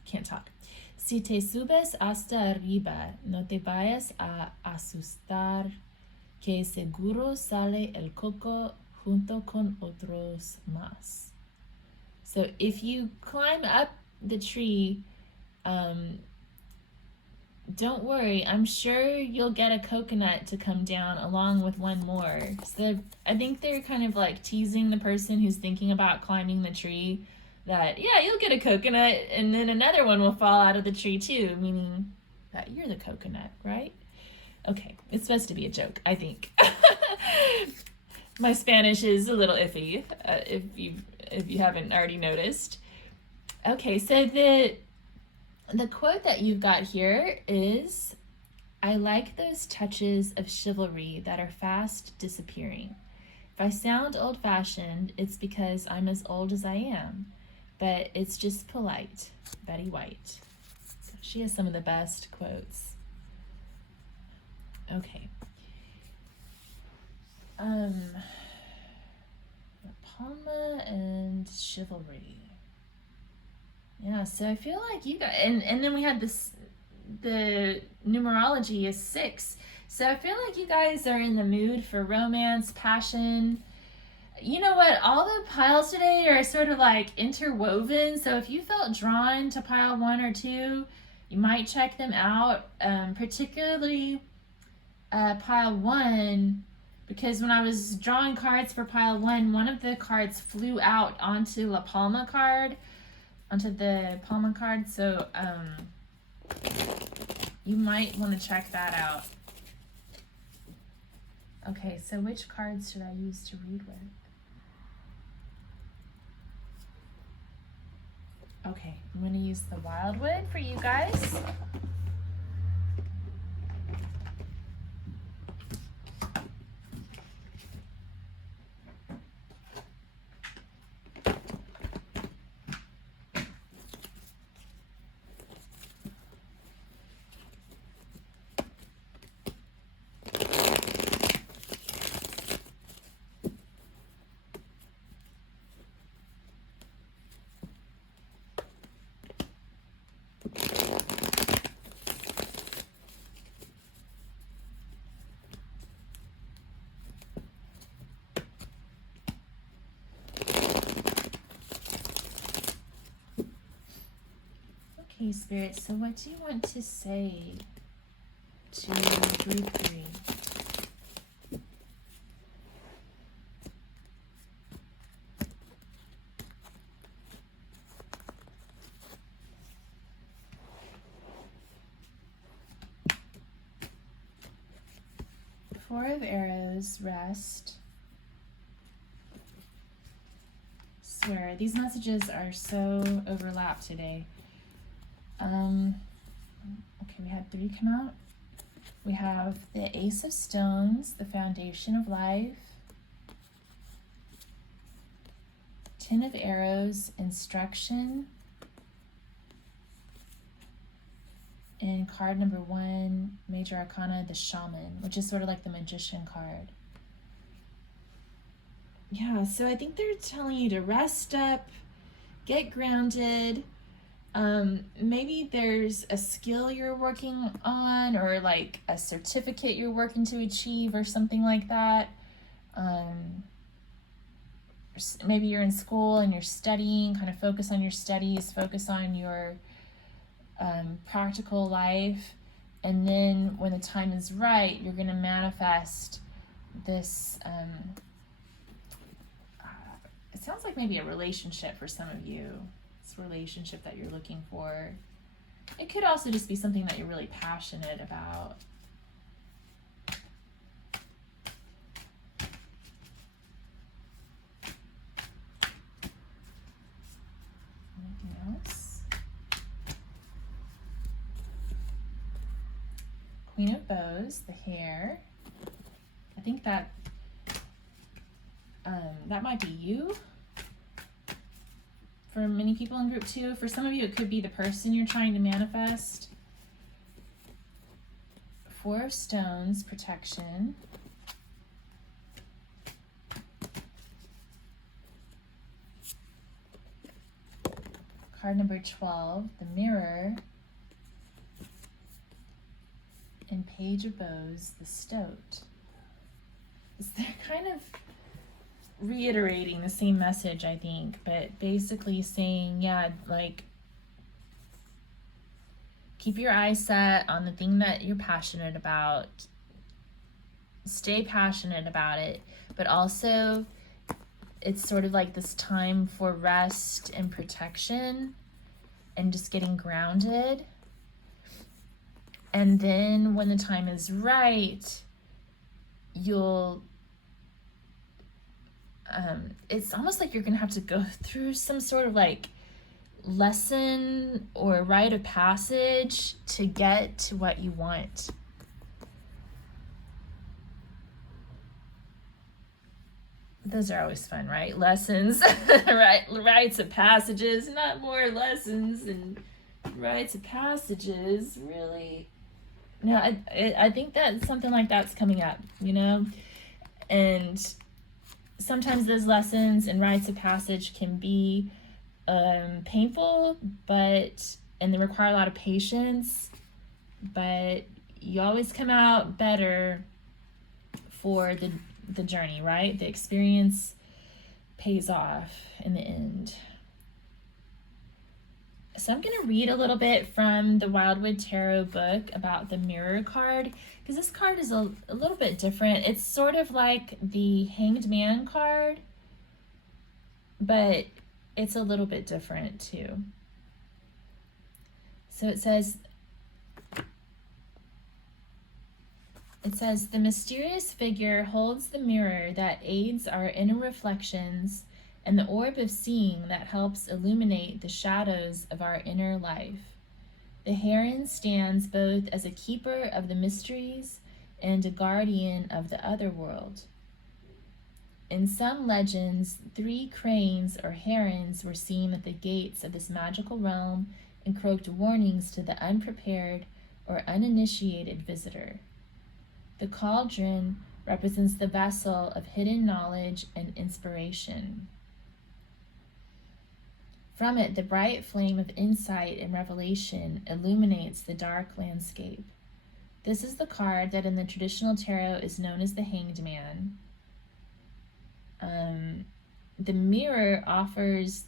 can't talk. Si te subes hasta arriba, no te vayas a asustar, que seguro sale el coco junto con otros más. So if you climb up the tree, don't worry, I'm sure you'll get a coconut to come down along with one more. So I think they're kind of like teasing the person who's thinking about climbing the tree that, yeah, you'll get a coconut and then another one will fall out of the tree too, meaning that you're the coconut, right? Okay, it's supposed to be a joke, I think. My Spanish is a little iffy, if you haven't already noticed. Okay, so the quote that you've got here is, I like those touches of chivalry that are fast disappearing. If I sound old-fashioned, it's because I'm as old as I am, but it's just polite. Betty White. So She has some of the best quotes. Okay. Palma and chivalry. Yeah, so I feel like you got, and then we had this, the numerology is 6. So I feel like you guys are in the mood for romance, passion. You know what? All the piles today are sort of like interwoven. So if you felt drawn to pile 1 or 2, you might check them out. Particularly pile 1, because when I was drawing cards for pile 1, one of the cards flew out onto the Palma card. So you might want to check that out. Okay, so which cards should I use to read with? Okay, I'm going to use the Wildwood for you guys. Okay, Spirit, so what do you want to say to group 3? Four of Arrows, rest. Swear, these messages are so overlapped today. Okay, we had 3 come out. We have the Ace of Stones, the foundation of life. 10 of Arrows, instruction. And card number 1, Major Arcana, the Shaman, which is sort of like the Magician card. Yeah, so I think they're telling you to rest up, get grounded. Maybe there's a skill you're working on, or like a certificate you're working to achieve or something like that. Maybe you're in school and you're studying, kind of focus on your studies, focus on your practical life. And then when the time is right, you're going to manifest this, it sounds like maybe a relationship for some of you. Relationship that you're looking for. It could also just be something that you're really passionate about. Anything else? Queen of Bows, the hair. I think that that might be you. For many people in group 2, for some of you, it could be the person you're trying to manifest. 4 of Stones, protection. Card number 12, the Mirror. And Page of Bows, the Stoat. They're kind of reiterating the same message, I think, but basically saying, yeah, like, keep your eyes set on the thing that you're passionate about. Stay passionate about it, but also it's sort of like this time for rest and protection and just getting grounded. And then when the time is right, you'll it's almost like you're gonna have to go through some sort of like lesson or rite of passage to get to what you want. Those are always fun, right? Lessons, right? Rites of passages, not more lessons and rites of passages, really. No, I think that something like that's coming up, you know? And sometimes those lessons and rites of passage can be painful, and they require a lot of patience, but you always come out better for the journey, right? The experience pays off in the end. So I'm going to read a little bit from the Wildwood Tarot book about the Mirror card, because this card is a little bit different. It's sort of like the Hanged Man card, but it's a little bit different too. So it says, the mysterious figure holds the mirror that aids our inner reflections and the orb of seeing that helps illuminate the shadows of our inner life. The heron stands both as a keeper of the mysteries and a guardian of the other world. In some legends, 3 cranes or herons were seen at the gates of this magical realm and croaked warnings to the unprepared or uninitiated visitor. The cauldron represents the vessel of hidden knowledge and inspiration. From it, the bright flame of insight and revelation illuminates the dark landscape. This is the card that in the traditional tarot is known as the Hanged Man. The mirror offers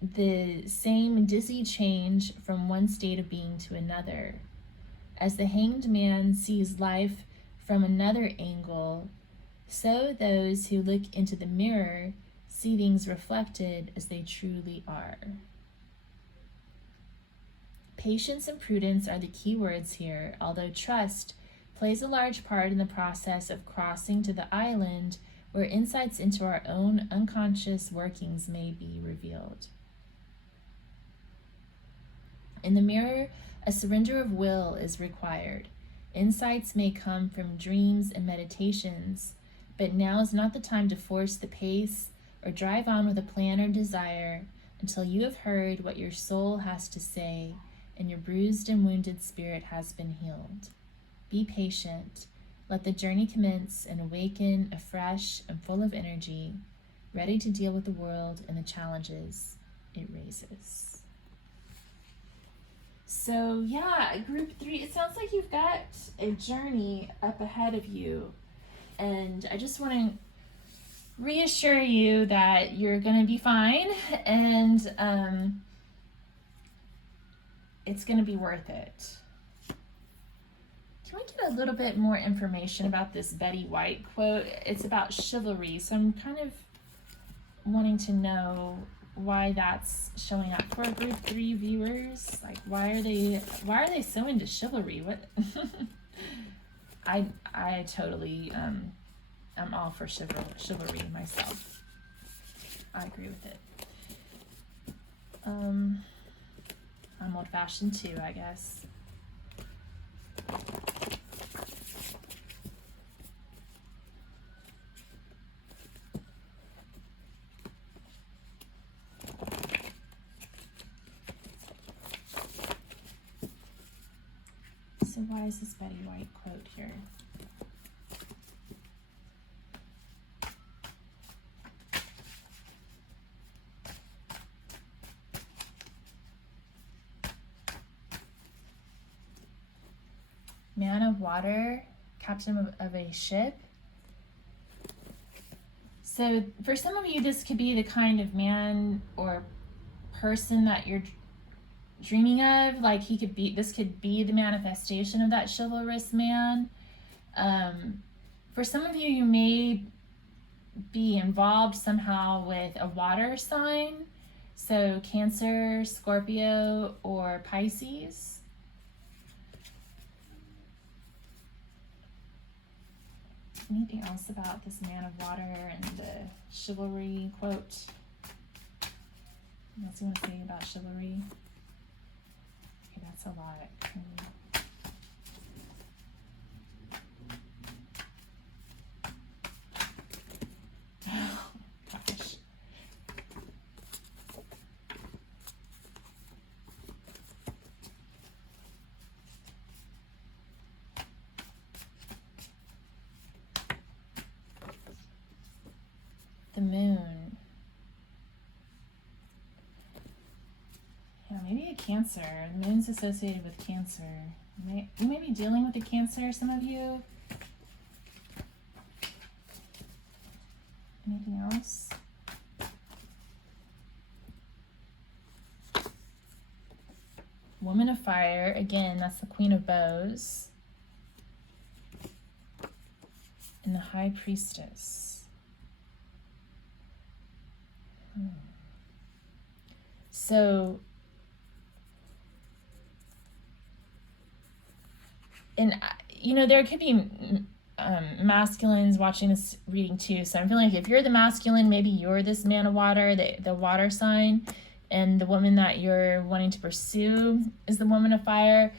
the same dizzy change from one state of being to another. As the Hanged Man sees life from another angle, so those who look into the mirror see things reflected as they truly are. Patience and prudence are the key words here, although trust plays a large part in the process of crossing to the island where insights into our own unconscious workings may be revealed. In the mirror, a surrender of will is required. Insights may come from dreams and meditations, but now is not the time to force the pace or drive on with a plan or desire until you have heard what your soul has to say and your bruised and wounded spirit has been healed. Be patient. Let the journey commence and awaken afresh and full of energy, ready to deal with the world and the challenges it raises. So yeah, group 3, it sounds like you've got a journey up ahead of you. And I just want to reassure you that you're going to be fine, and it's going to be worth it. Can we get a little bit more information about this Betty White quote? It's about chivalry, so I'm kind of wanting to know why that's showing up for group 3 viewers. Like, why are they so into chivalry? What? I totally I'm all for chivalry myself. I agree with it. I'm old-fashioned too, I guess. So why is this Betty White quote here? Man of water, captain of a ship. So for some of you, this could be the kind of man or person that you're dreaming of. Like this could be the manifestation of that chivalrous man. For some of you, you may be involved somehow with a water sign. So Cancer, Scorpio, or Pisces. Anything else about this man of water and the chivalry quote? What else you want to say about chivalry? Okay, that's a lot. Oh, gosh. Cancer. The moon's associated with Cancer. You may be dealing with a Cancer, some of you. Anything else? Woman of Fire. Again, that's the Queen of Bows. And the High Priestess. So, and there could be masculines watching this reading too. So I'm feeling like if you're the masculine, maybe you're this man of water, the water sign, and the woman that you're wanting to pursue is the woman of fire.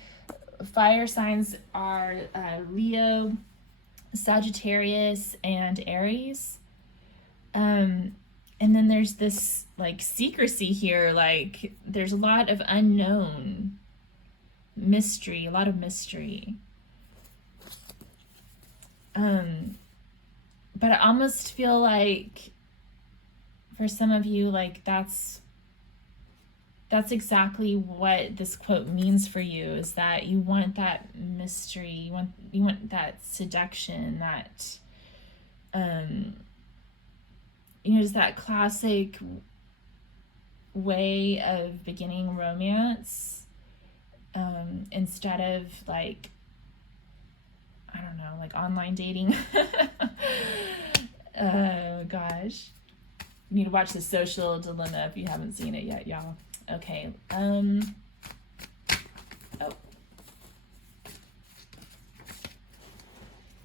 Fire signs are Leo, Sagittarius, and Aries. And then there's this like secrecy here, like there's a lot of unknown mystery, a lot of mystery. But I almost feel like for some of you, like that's exactly what this quote means for you, is that you want that mystery, you want that seduction, that just that classic way of beginning romance, instead of like, I don't know, like online dating. Oh gosh, you need to watch The Social Dilemma if you haven't seen it yet, y'all. Okay. Oh.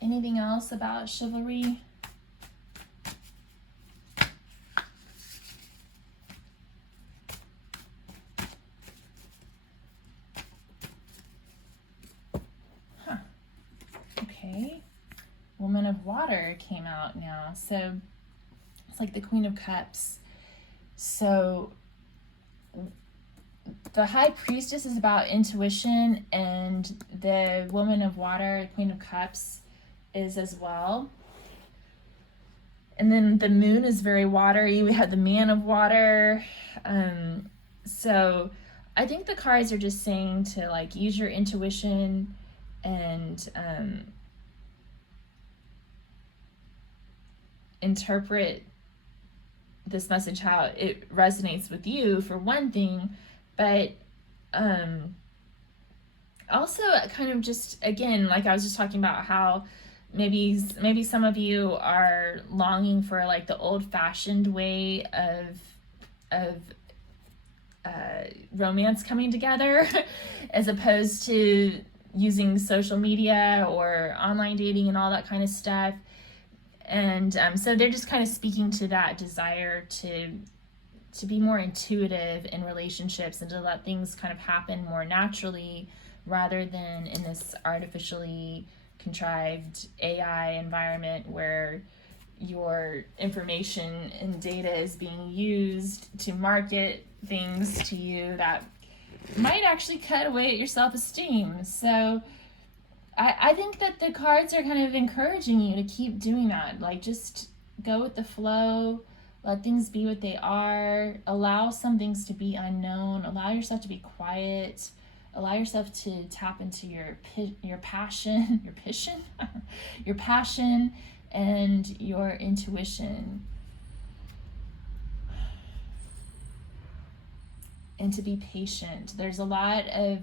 Anything else about chivalry? Okay. Woman of Water came out now. So it's like the Queen of Cups. So the High Priestess is about intuition, and the Woman of Water, Queen of Cups, is as well. And then the Moon is very watery. We have the Man of Water. So I think the cards are just saying to like use your intuition and interpret this message how it resonates with you, for one thing, but also kind of just, again, like I was just talking about how maybe some of you are longing for like the old-fashioned way of romance coming together as opposed to using social media or online dating and all that kind of stuff. And so they're just kind of speaking to that desire to be more intuitive in relationships and to let things kind of happen more naturally rather than in this artificially contrived AI environment where your information and data is being used to market things to you that might actually cut away at your self-esteem. So I think that the cards are kind of encouraging you to keep doing that. Like, just go with the flow, let things be what they are, allow some things to be unknown, allow yourself to be quiet, allow yourself to tap into your passion, your passion and your intuition. And to be patient. There's a lot of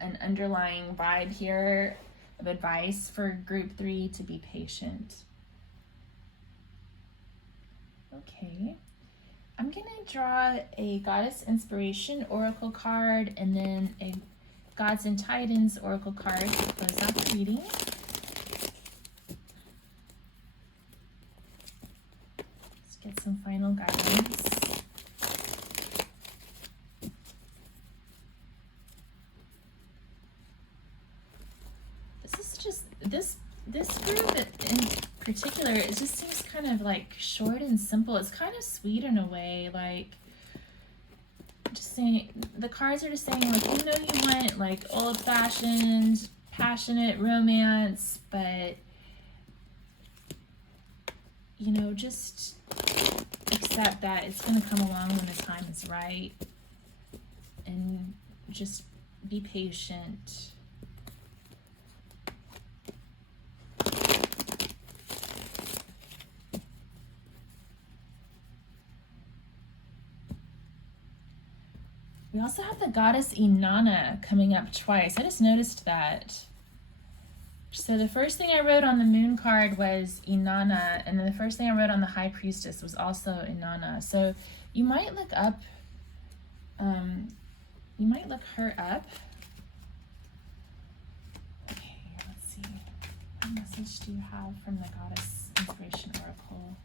an underlying vibe here of advice for group 3 to be patient. Okay, I'm gonna draw a Goddess Inspiration Oracle card and then a Gods and Titans Oracle card to close out the reading. Let's get some final guidance. This group in particular, it just seems kind of like short and simple. It's kind of sweet in a way, like just saying, the cards are just saying, like, you know, you want like old-fashioned, passionate romance, but you know, just accept that it's going to come along when the time is right. and just be patient. We also have the goddess Inanna coming up twice. I just noticed that. So the first thing I wrote on the moon card was Inanna, and then the first thing I wrote on the high priestess was also Inanna. So you might look up, you might look her up. Okay, let's see. What message do you have from the goddess inspiration oracle?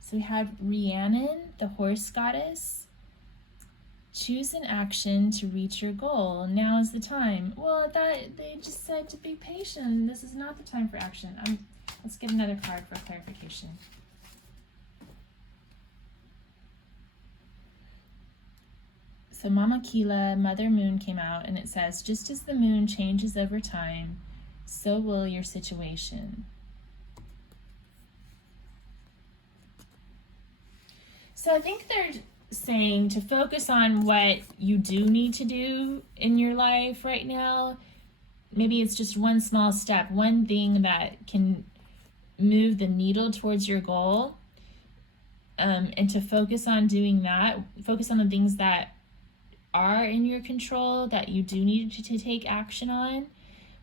So we have Rhiannon, the horse goddess. Choose an action to reach your goal. Now is the time. Well, they just said to be patient. This is not the time for action. Let's get another card for clarification. So Mama Kila, Mother Moon came out, and it says, just as the moon changes over time, so will your situation. So I think they're saying to focus on what you do need to do in your life right now. Maybe it's just one small step, one thing that can move the needle towards your goal, and to focus on doing that. Focus on the things that are in your control that you do need to take action on,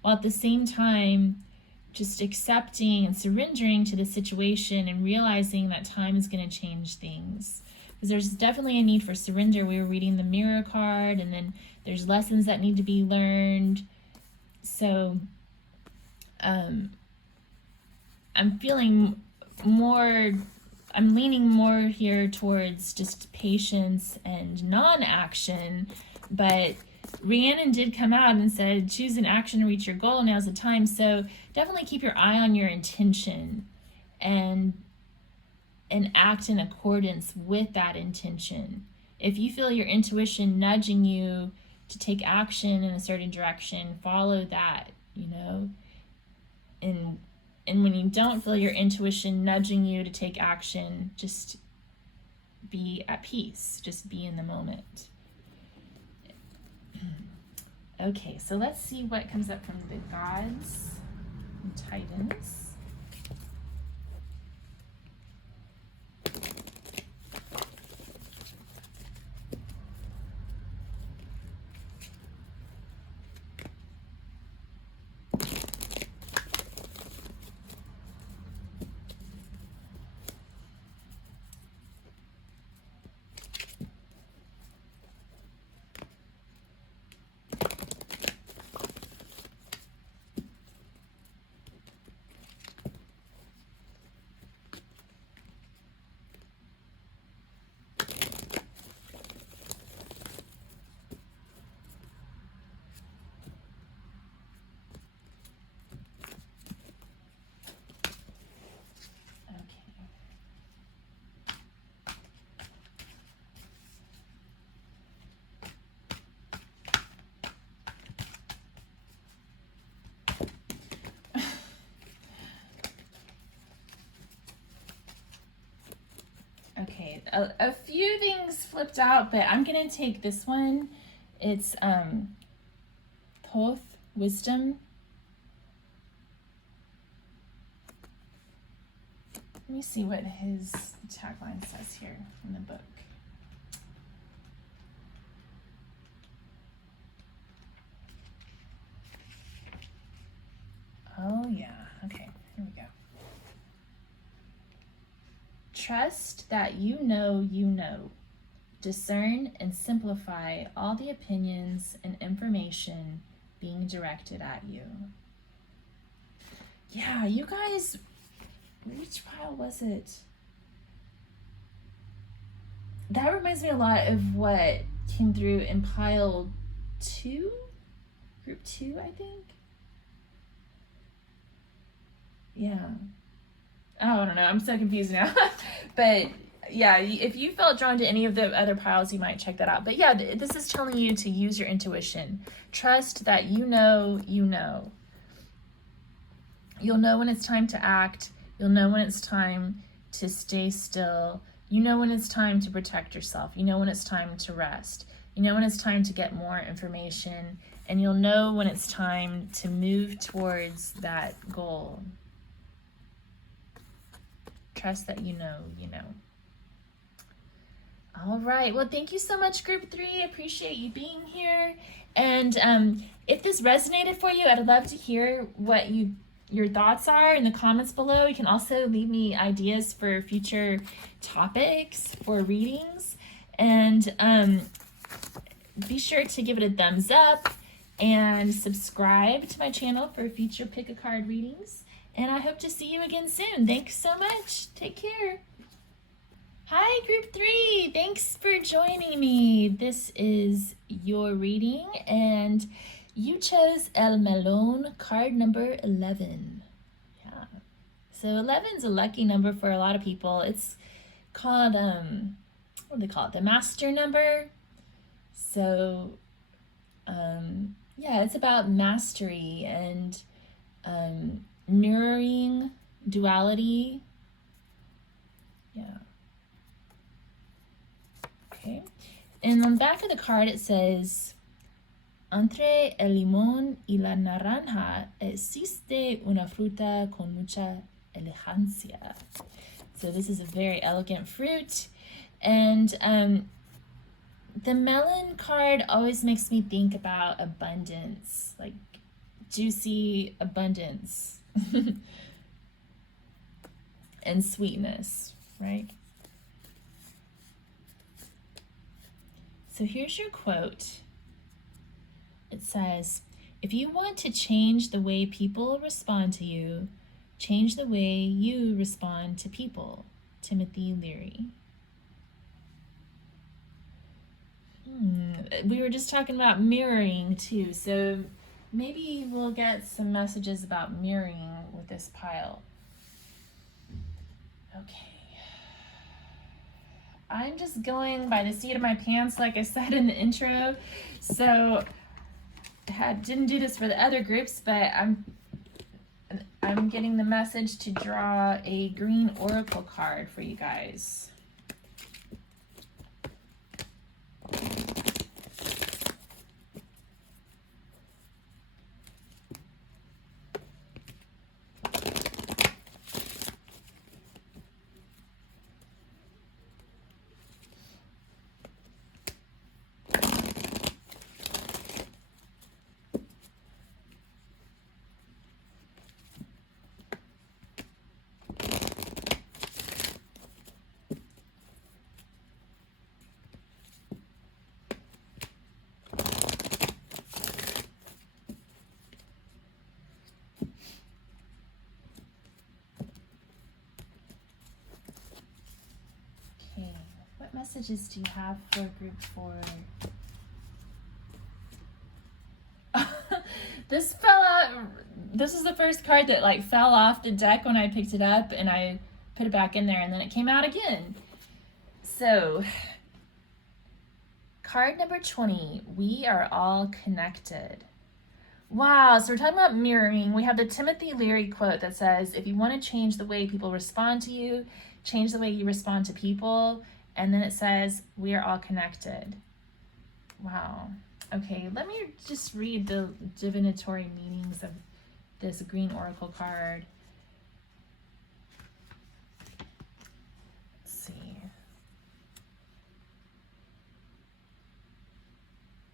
while at the same time just accepting and surrendering to the situation and realizing that time is going to change things. Because there's definitely a need for surrender. We were reading the mirror card, and then there's lessons that need to be learned. So I'm feeling more, I'm leaning more here towards just patience and non-action, but Rhiannon did come out and said, choose an action to reach your goal. Now's the time. So definitely keep your eye on your intention and act in accordance with that intention. If you feel your intuition nudging you to take action in a certain direction, follow that, you know. And when you don't feel your intuition nudging you to take action, just be at peace. Just be in the moment. Okay, so let's see what comes up from the gods and titans. Okay, a few things flipped out, but I'm going to take this one. It's Thoth, wisdom. Let me see what his tagline says here in the book. Oh yeah, okay, here we go. Trust that you know you know. Discern and simplify all the opinions and information being directed at you. Yeah, you guys, which pile was it? That reminds me a lot of what came through in pile 2? Group 2, I think? Yeah. Oh, I don't know. I'm so confused now. But yeah, if you felt drawn to any of the other piles, you might check that out. But yeah, this is telling you to use your intuition. Trust that you know you know. You'll know when it's time to act. You'll know when it's time to stay still. You know when it's time to protect yourself. You know when it's time to rest. You know when it's time to get more information, and you'll know when it's time to move towards that goal. Trust that you know, you know. All right. Well, thank you so much, Group 3. Appreciate you being here. And if this resonated for you, I'd love to hear what your thoughts are in the comments below. You can also leave me ideas for future topics for readings. And be sure to give it a thumbs up and subscribe to my channel for future pick-a-card readings. And I hope to see you again soon. Thanks so much. Take care. Hi, Group 3. Thanks for joining me. This is your reading, and you chose El Melon, card number 11. Yeah. So 11 is a lucky number for a lot of people. It's called, what do they call it? The master number. So, yeah, it's about mastery and mirroring, duality. Yeah. Okay. And on the back of the card it says, entre el limón y la naranja existe una fruta con mucha elegancia. So this is a very elegant fruit. And the melon card always makes me think about abundance, like juicy abundance and sweetness, right? So here's your quote. It says, if you want to change the way people respond to you, change the way you respond to people. Timothy Leary. We were just talking about mirroring too, so maybe we'll get some messages about mirroring with this pile. Okay. I'm just going by the seat of my pants, like I said in the intro. So I didn't do this for the other groups, but I'm getting the message to draw a green oracle card for you guys. What messages do you have for group 4? This fell out. This is the first card that like fell off the deck when I picked it up, and I put it back in there, and then it came out again. So card number 20, we are all connected. Wow, so we're talking about mirroring. We have the Timothy Leary quote that says, if you want to change the way people respond to you, change the way you respond to people. And then it says, we are all connected. Wow. Okay, let me just read the divinatory meanings of this green oracle card. Let's see.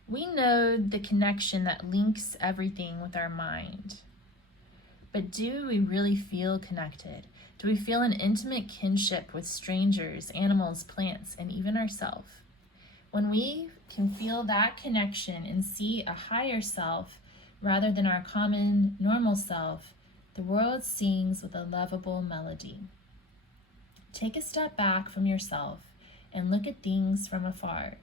We know the connection that links everything with our mind. But do we really feel connected? Do we feel an intimate kinship with strangers, animals, plants, and even ourselves? When we can feel that connection and see a higher self rather than our common, normal self, the world sings with a lovable melody. Take a step back from yourself and look at things from afar.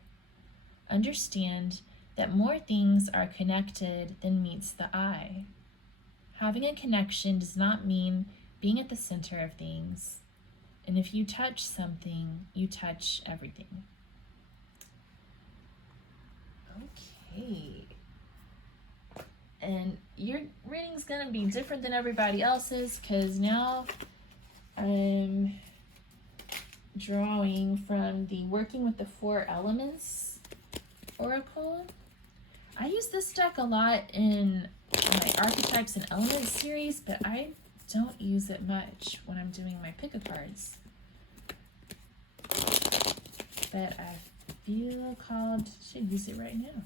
Understand that more things are connected than meets the eye. Having a connection does not mean being at the center of things. And if you touch something, you touch everything. Okay. And your reading's gonna be different than everybody else's, because now I'm drawing from the Working with the Four Elements Oracle. I use this deck a lot in my Archetypes and Elements series, but I don't use it much when I'm doing my pick-a-cards. But I feel called to use it right now.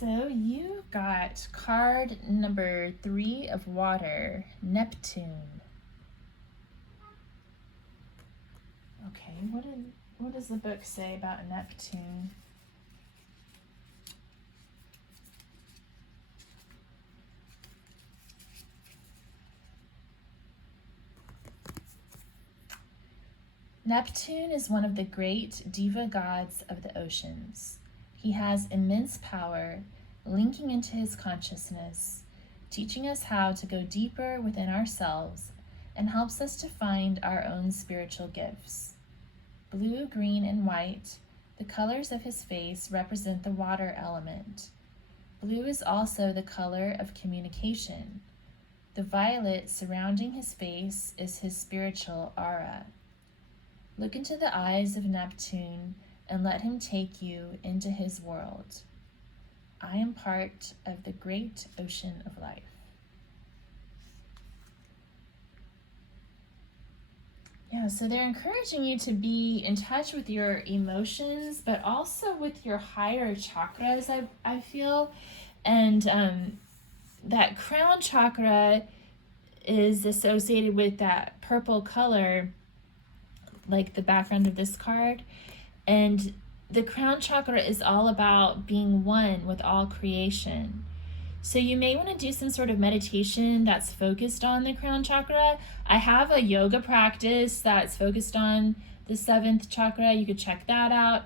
So you got card number 3 of water, Neptune. Okay, what does the book say about Neptune? Neptune is one of the great diva gods of the oceans. He has immense power, linking into his consciousness, teaching us how to go deeper within ourselves, and helps us to find our own spiritual gifts. Blue, green, and white, the colors of his face, represent the water element. Blue is also the color of communication. The violet surrounding his face is his spiritual aura. Look into the eyes of Neptune and let him take you into his world. I am part of the great ocean of life. Yeah, so they're encouraging you to be in touch with your emotions, but also with your higher chakras, I feel. And that crown chakra is associated with that purple color, like the background of this card. And the crown chakra is all about being one with all creation. So you may want to do some sort of meditation that's focused on the crown chakra. I have a yoga practice that's focused on the 7th chakra. You could check that out.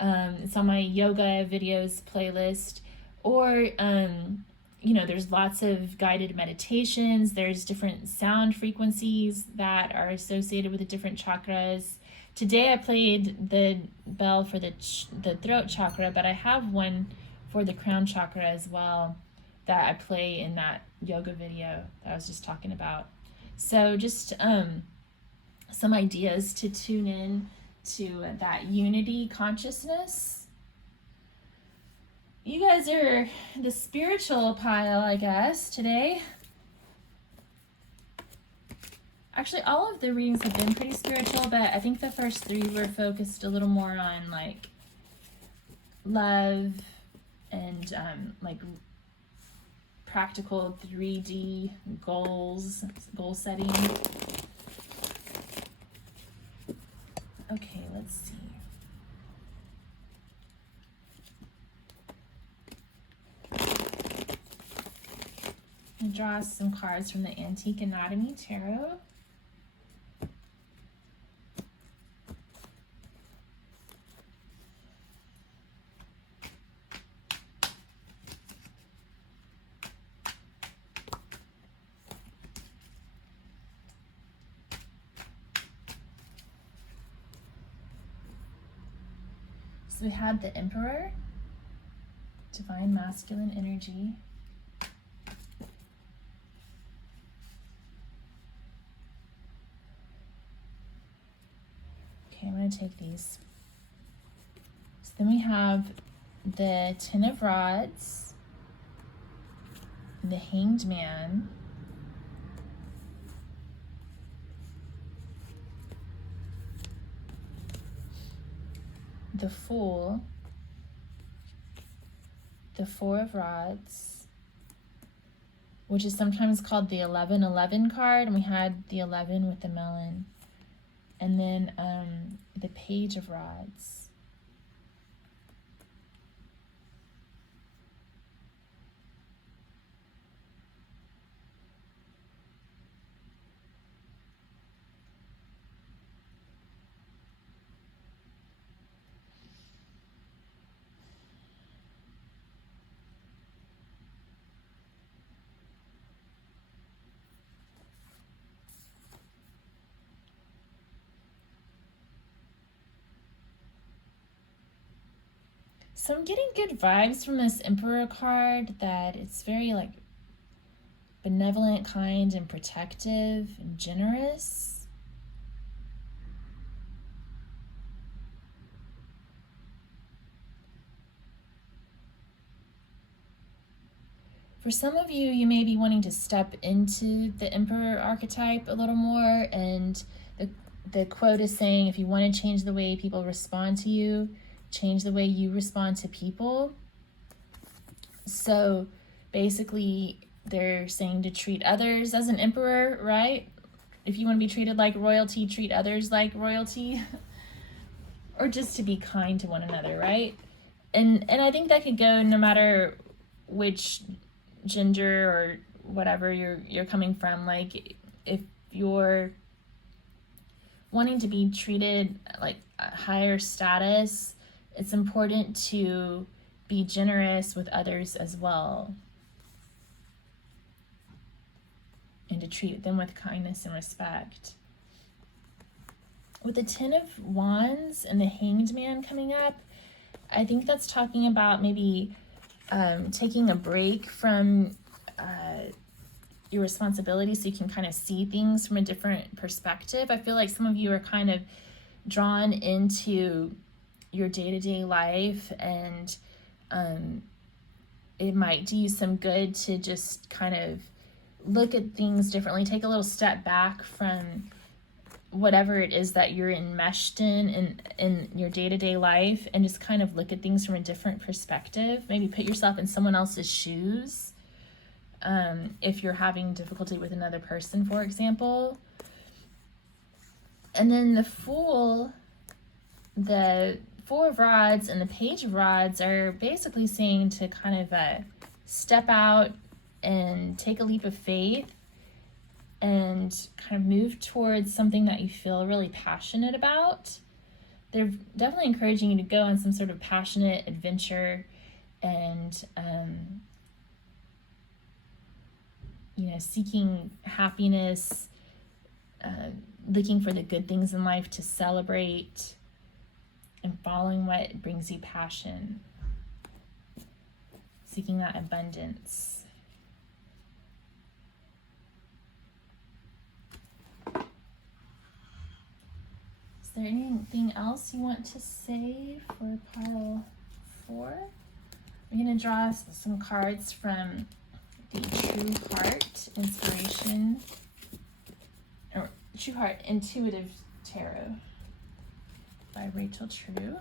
It's on my yoga videos playlist. Or, there's lots of guided meditations. There's different sound frequencies that are associated with the different chakras. Today I played the bell for the throat chakra, but I have one for the crown chakra as well that I play in that yoga video that I was just talking about. So just some ideas to tune in to that unity consciousness. You guys are the spiritual pile, I guess, today. Actually, all of the readings have been pretty spiritual, but I think the first 3 were focused a little more on like love and like practical 3D goal setting. Okay, let's see. I'll draw some cards from the Antique Anatomy Tarot. So we had the Emperor, divine masculine energy. Okay, I'm going to take these. So then we have the 10 of Rods, the Hanged Man, the Fool, the 4 of Rods, which is sometimes called the 11-11 card, and we had the 11 with the melon, and then the Page of Rods. So I'm getting good vibes from this Emperor card, that it's very like benevolent, kind, and protective and generous. For some of you, you may be wanting to step into the Emperor archetype a little more, and the quote is saying, if you want to change the way people respond to you, change the way you respond to people. So basically, they're saying to treat others as an emperor, right? If you want to be treated like royalty, treat others like royalty. Or just to be kind to one another, right? And I think that could go no matter which gender or whatever you're coming from. Like, if you're wanting to be treated like a higher status, it's important to be generous with others as well, and to treat them with kindness and respect. With the Ten of Wands and the Hanged Man coming up, I think that's talking about maybe taking a break from your responsibility so you can kind of see things from a different perspective. I feel like some of you are kind of drawn into your day-to-day life, and it might do you some good to just kind of look at things differently, take a little step back from whatever it is that you're enmeshed in your day-to-day life, and just kind of look at things from a different perspective. Maybe put yourself in someone else's shoes, if you're having difficulty with another person, for example. And then the Fool, the Four of Rods, and the Page of Rods are basically saying to kind of step out and take a leap of faith, and kind of move towards something that you feel really passionate about. They're definitely encouraging you to go on some sort of passionate adventure, and seeking happiness, looking for the good things in life to celebrate, and following what brings you passion, seeking that abundance. Is there anything else you want to say for pile 4? We're going to draw some cards from the True Heart Inspiration, or True Heart Intuitive Tarot by Rachel True.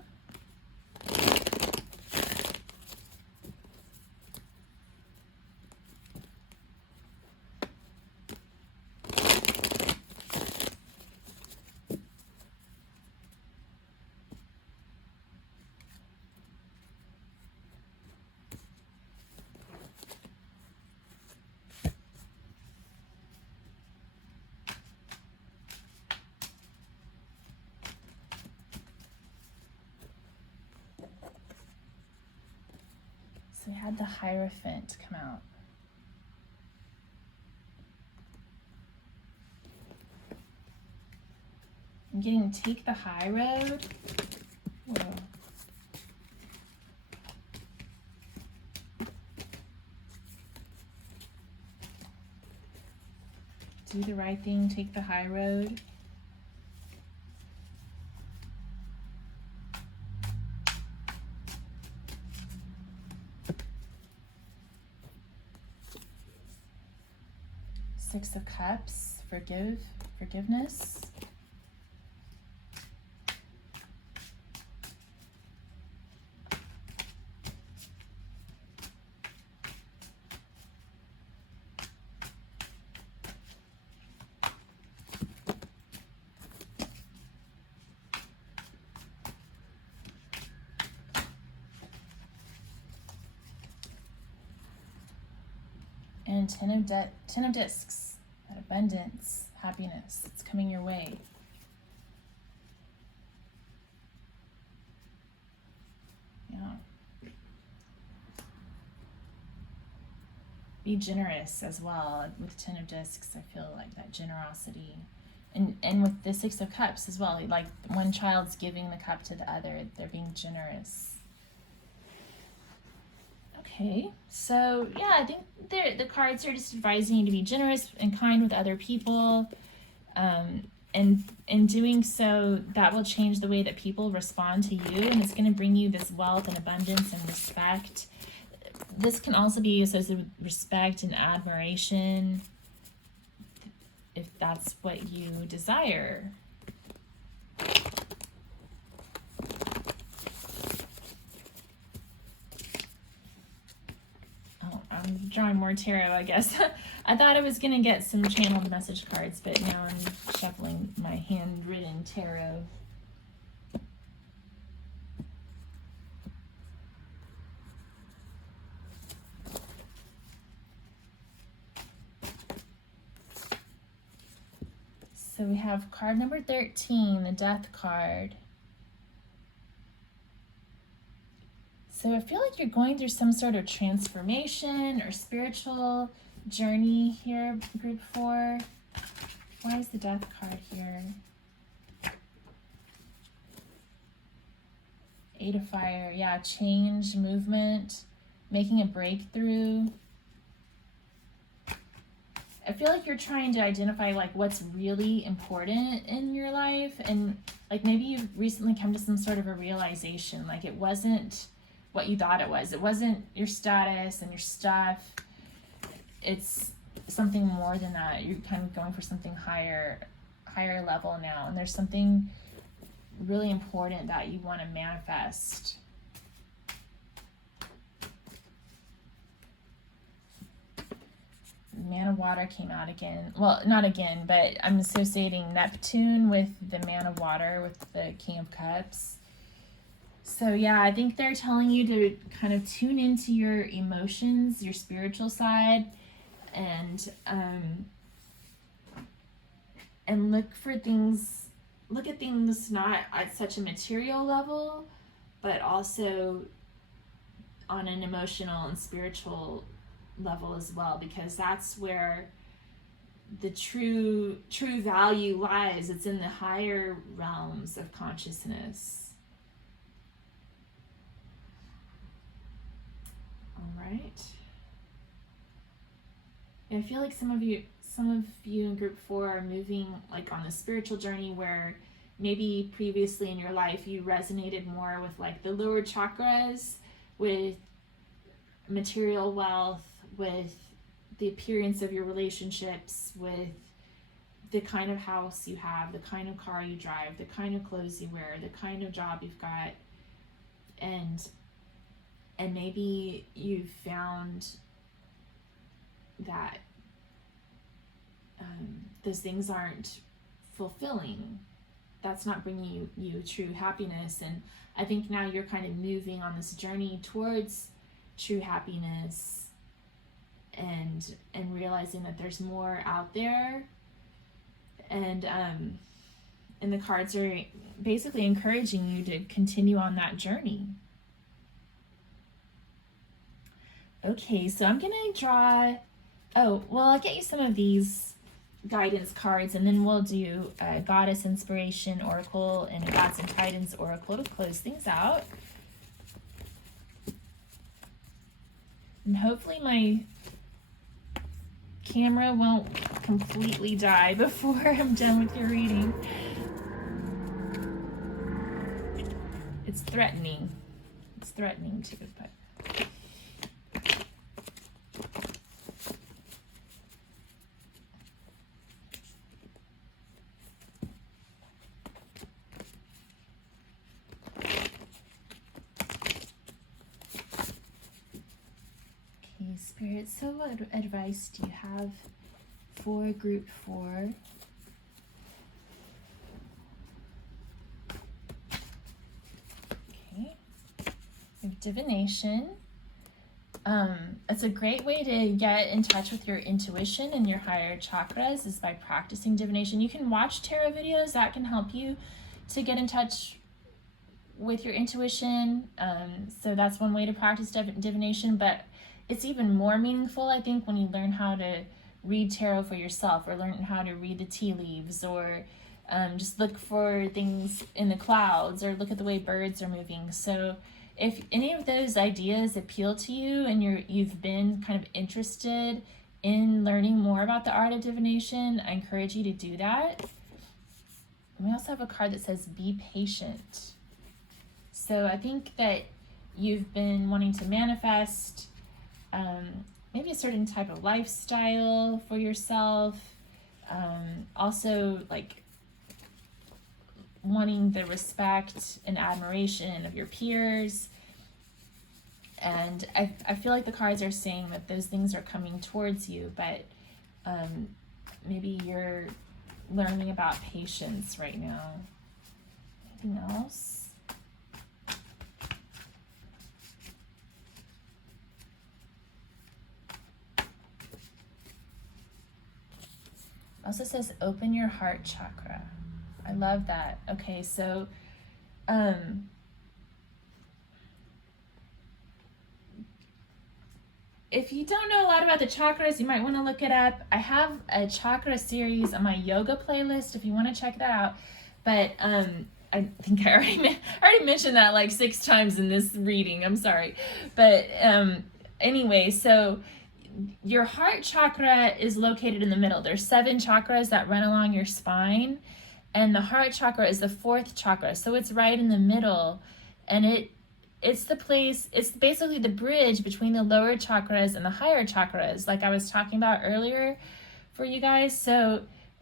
So we had the Hierophant come out. I'm getting Take the High Road. Whoa. Do the right thing, take the high road. Six of Cups, forgiveness. And Ten of Discs, that abundance, happiness, it's coming your way. Yeah. Be generous as well. With Ten of Discs, I feel like that generosity. And with the Six of Cups as well, like one child's giving the cup to the other, they're being generous. Okay, so yeah, I think the cards are just advising you to be generous and kind with other people. And in doing so, that will change the way that people respond to you, and it's going to bring you this wealth and abundance and respect. This can also be associated with respect and admiration, if that's what you desire. Oh, I'm drawing more tarot, I guess. I thought I was going to get some channeled message cards, but now I'm shuffling my handwritten tarot. So we have card number 13, the Death card. So I feel like you're going through some sort of transformation or spiritual journey here, group 4. Why is the Death card here? 8 of Fire, yeah, change, movement, making a breakthrough. I feel like you're trying to identify like what's really important in your life, and like maybe you've recently come to some sort of a realization, like it wasn't what you thought it was. It wasn't your status and your stuff. It's something more than that. You're kind of going for something higher level now, and there's something really important that you want to manifest. Man of Water came out again. Well, not again, but I'm associating Neptune with the Man of Water, with the King of Cups. So yeah, I think they're telling you to kind of tune into your emotions, your spiritual side, and look at things not at such a material level, but also on an emotional and spiritual level as well, because that's where the true value lies. It's in the higher realms of consciousness. All right. I feel like some of you in group 4 are moving like on a spiritual journey where maybe previously in your life you resonated more with like the lower chakras, with material wealth, with the appearance of your relationships, with the kind of house you have, the kind of car you drive, the kind of clothes you wear, the kind of job you've got, and maybe you've found that those things aren't fulfilling. That's not bringing you true happiness, and I think now you're kind of moving on this journey towards true happiness, and realizing that there's more out there, and the cards are basically encouraging you to continue on that journey. Okay, so I'm gonna draw, I'll get you some of these guidance cards, and then we'll do a Goddess Inspiration Oracle and a Gods and Titans Oracle to close things out. And hopefully my camera won't completely die before I'm done with your reading. It's threatening. It's threatening too, but... Spirit, so what advice do you have for group 4? Okay, we have divination. It's a great way to get in touch with your intuition and your higher chakras is by practicing divination. You can watch tarot videos that can help you to get in touch with your intuition. So that's one way to practice divination, but it's even more meaningful, I think, when you learn how to read tarot for yourself, or learn how to read the tea leaves, or just look for things in the clouds, or look at the way birds are moving. So if any of those ideas appeal to you and you've been kind of interested in learning more about the art of divination, I encourage you to do that. We also have a card that says be patient. So I think that you've been wanting to manifest maybe a certain type of lifestyle for yourself. Also, like wanting the respect and admiration of your peers. And I feel like the cards are saying that those things are coming towards you, but maybe you're learning about patience right now. Anything else? Also says open your heart chakra. I love that. Okay, so if you don't know a lot about the chakras, you might want to look it up. I have a chakra series on my yoga playlist if you want to check that out. But I think I already mentioned that like 6 times in this reading. I'm sorry. But anyway, so your heart chakra is located in the middle. There's 7 chakras that run along your spine, and the heart chakra is the 4th chakra. So it's right in the middle, and it's the place, it's basically the bridge between the lower chakras and the higher chakras, like I was talking about earlier for you guys. So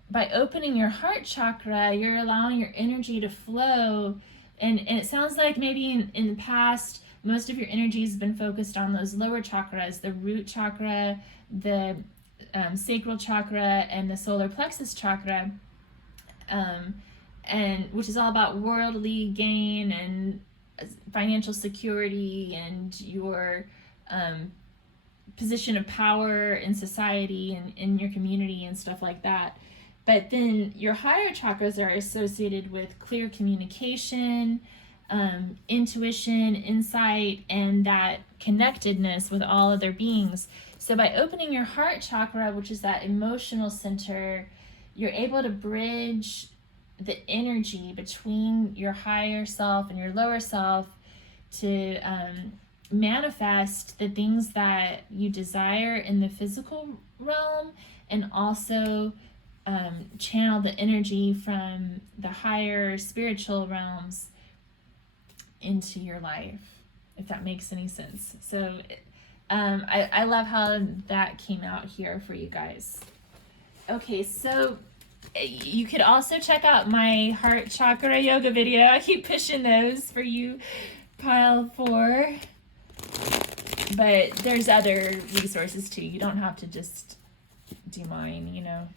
by opening your heart chakra, you're allowing your energy to flow, and it sounds like maybe in the past, most of your energy has been focused on those lower chakras, the root chakra, the sacral chakra, and the solar plexus chakra, and which is all about worldly gain and financial security and your position of power in society and in your community and stuff like that. But then your higher chakras are associated with clear communication, intuition, insight, and that connectedness with all other beings. So by opening your heart chakra, which is that emotional center, you're able to bridge the energy between your higher self and your lower self to manifest the things that you desire in the physical realm, and also channel the energy from the higher spiritual realms into your life, if that makes any sense. So I love how that came out here for you guys. Okay, so you could also check out my heart chakra yoga video. I keep pushing those for you, pile 4. But there's other resources too. You don't have to just do mine, you know.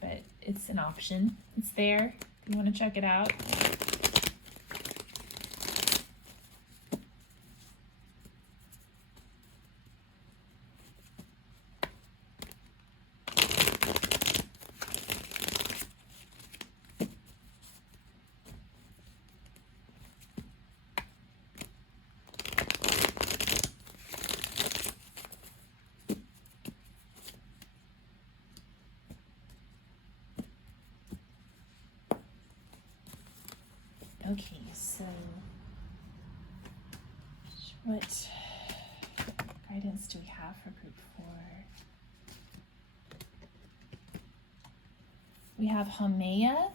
But it's an option. It's there if you want to check it out. Okay, so what guidance do we have for group 4? We have Haumea.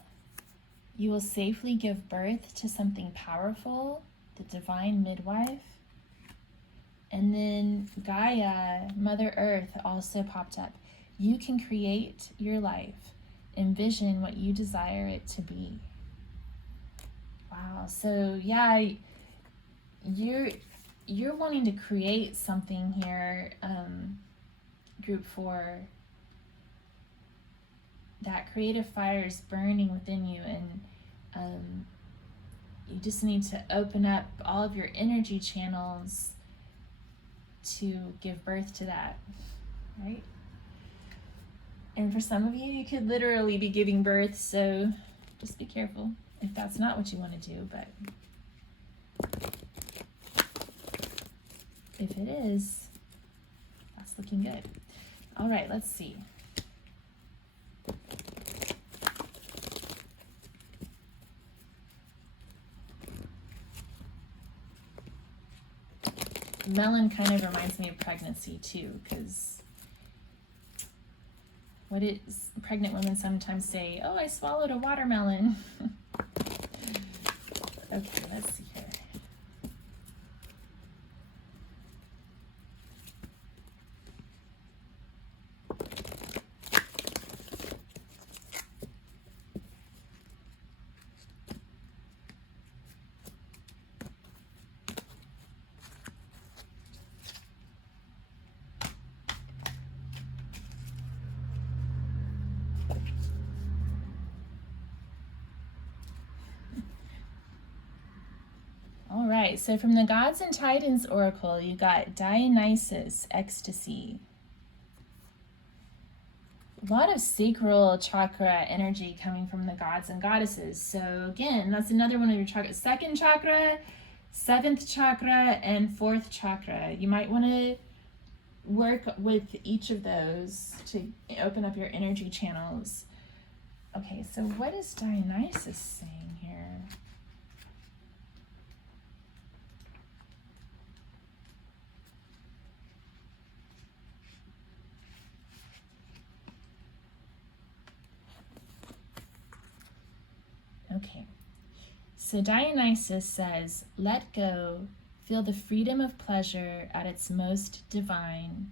You will safely give birth to something powerful, the divine midwife. And then Gaia, Mother Earth, also popped up. You can create your life. Envision what you desire it to be. Wow, so yeah, you're wanting to create something here, group 4. That creative fire is burning within you, and you just need to open up all of your energy channels to give birth to that, right? And for some of you, you could literally be giving birth, so just be careful if that's not what you want to do, but if it is, that's looking good. All right, let's see. melon kind of reminds me of pregnancy too, because what is pregnant women sometimes say, oh, I swallowed a watermelon. Okay, let's see here. All right, so from the Gods and Titans Oracle, you got Dionysus, ecstasy. A lot of sacral chakra energy coming from the gods and goddesses. So again, that's another one of your chakras. Second chakra, seventh chakra, and fourth chakra. You might want to work with each of those to open up your energy channels. Okay, so what is Dionysus saying here? Okay, so Dionysus says, let go, feel the freedom of pleasure at its most divine,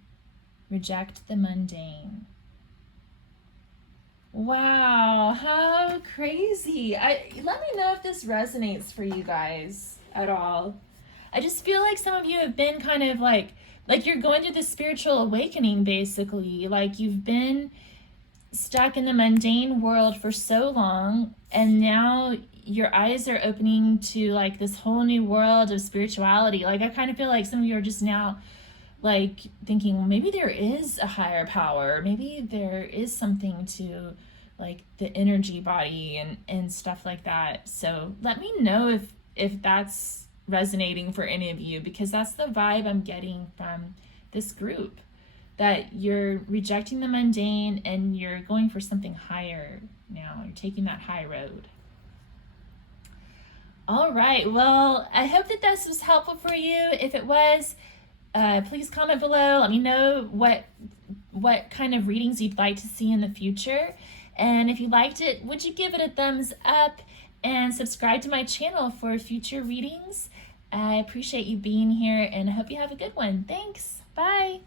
reject the mundane. Wow, how crazy. Let me know if this resonates for you guys at all. I just feel like some of you have been kind of like you're going through this spiritual awakening, basically. Like you've been stuck in the mundane world for so long, and now your eyes are opening to like this whole new world of spirituality. Like I kind of feel like some of you are just now like thinking, well, maybe there is a higher power, maybe there is something to like the energy body and stuff like that. So let me know if that's resonating for any of you, because that's the vibe I'm getting from this group, that you're rejecting the mundane and you're going for something higher now. You're taking that high road. All right, well, I hope that this was helpful for you. If it was, please comment below. Let me know what kind of readings you'd like to see in the future. And if you liked it, would you give it a thumbs up and subscribe to my channel for future readings? I appreciate you being here, and I hope you have a good one. Thanks. Bye.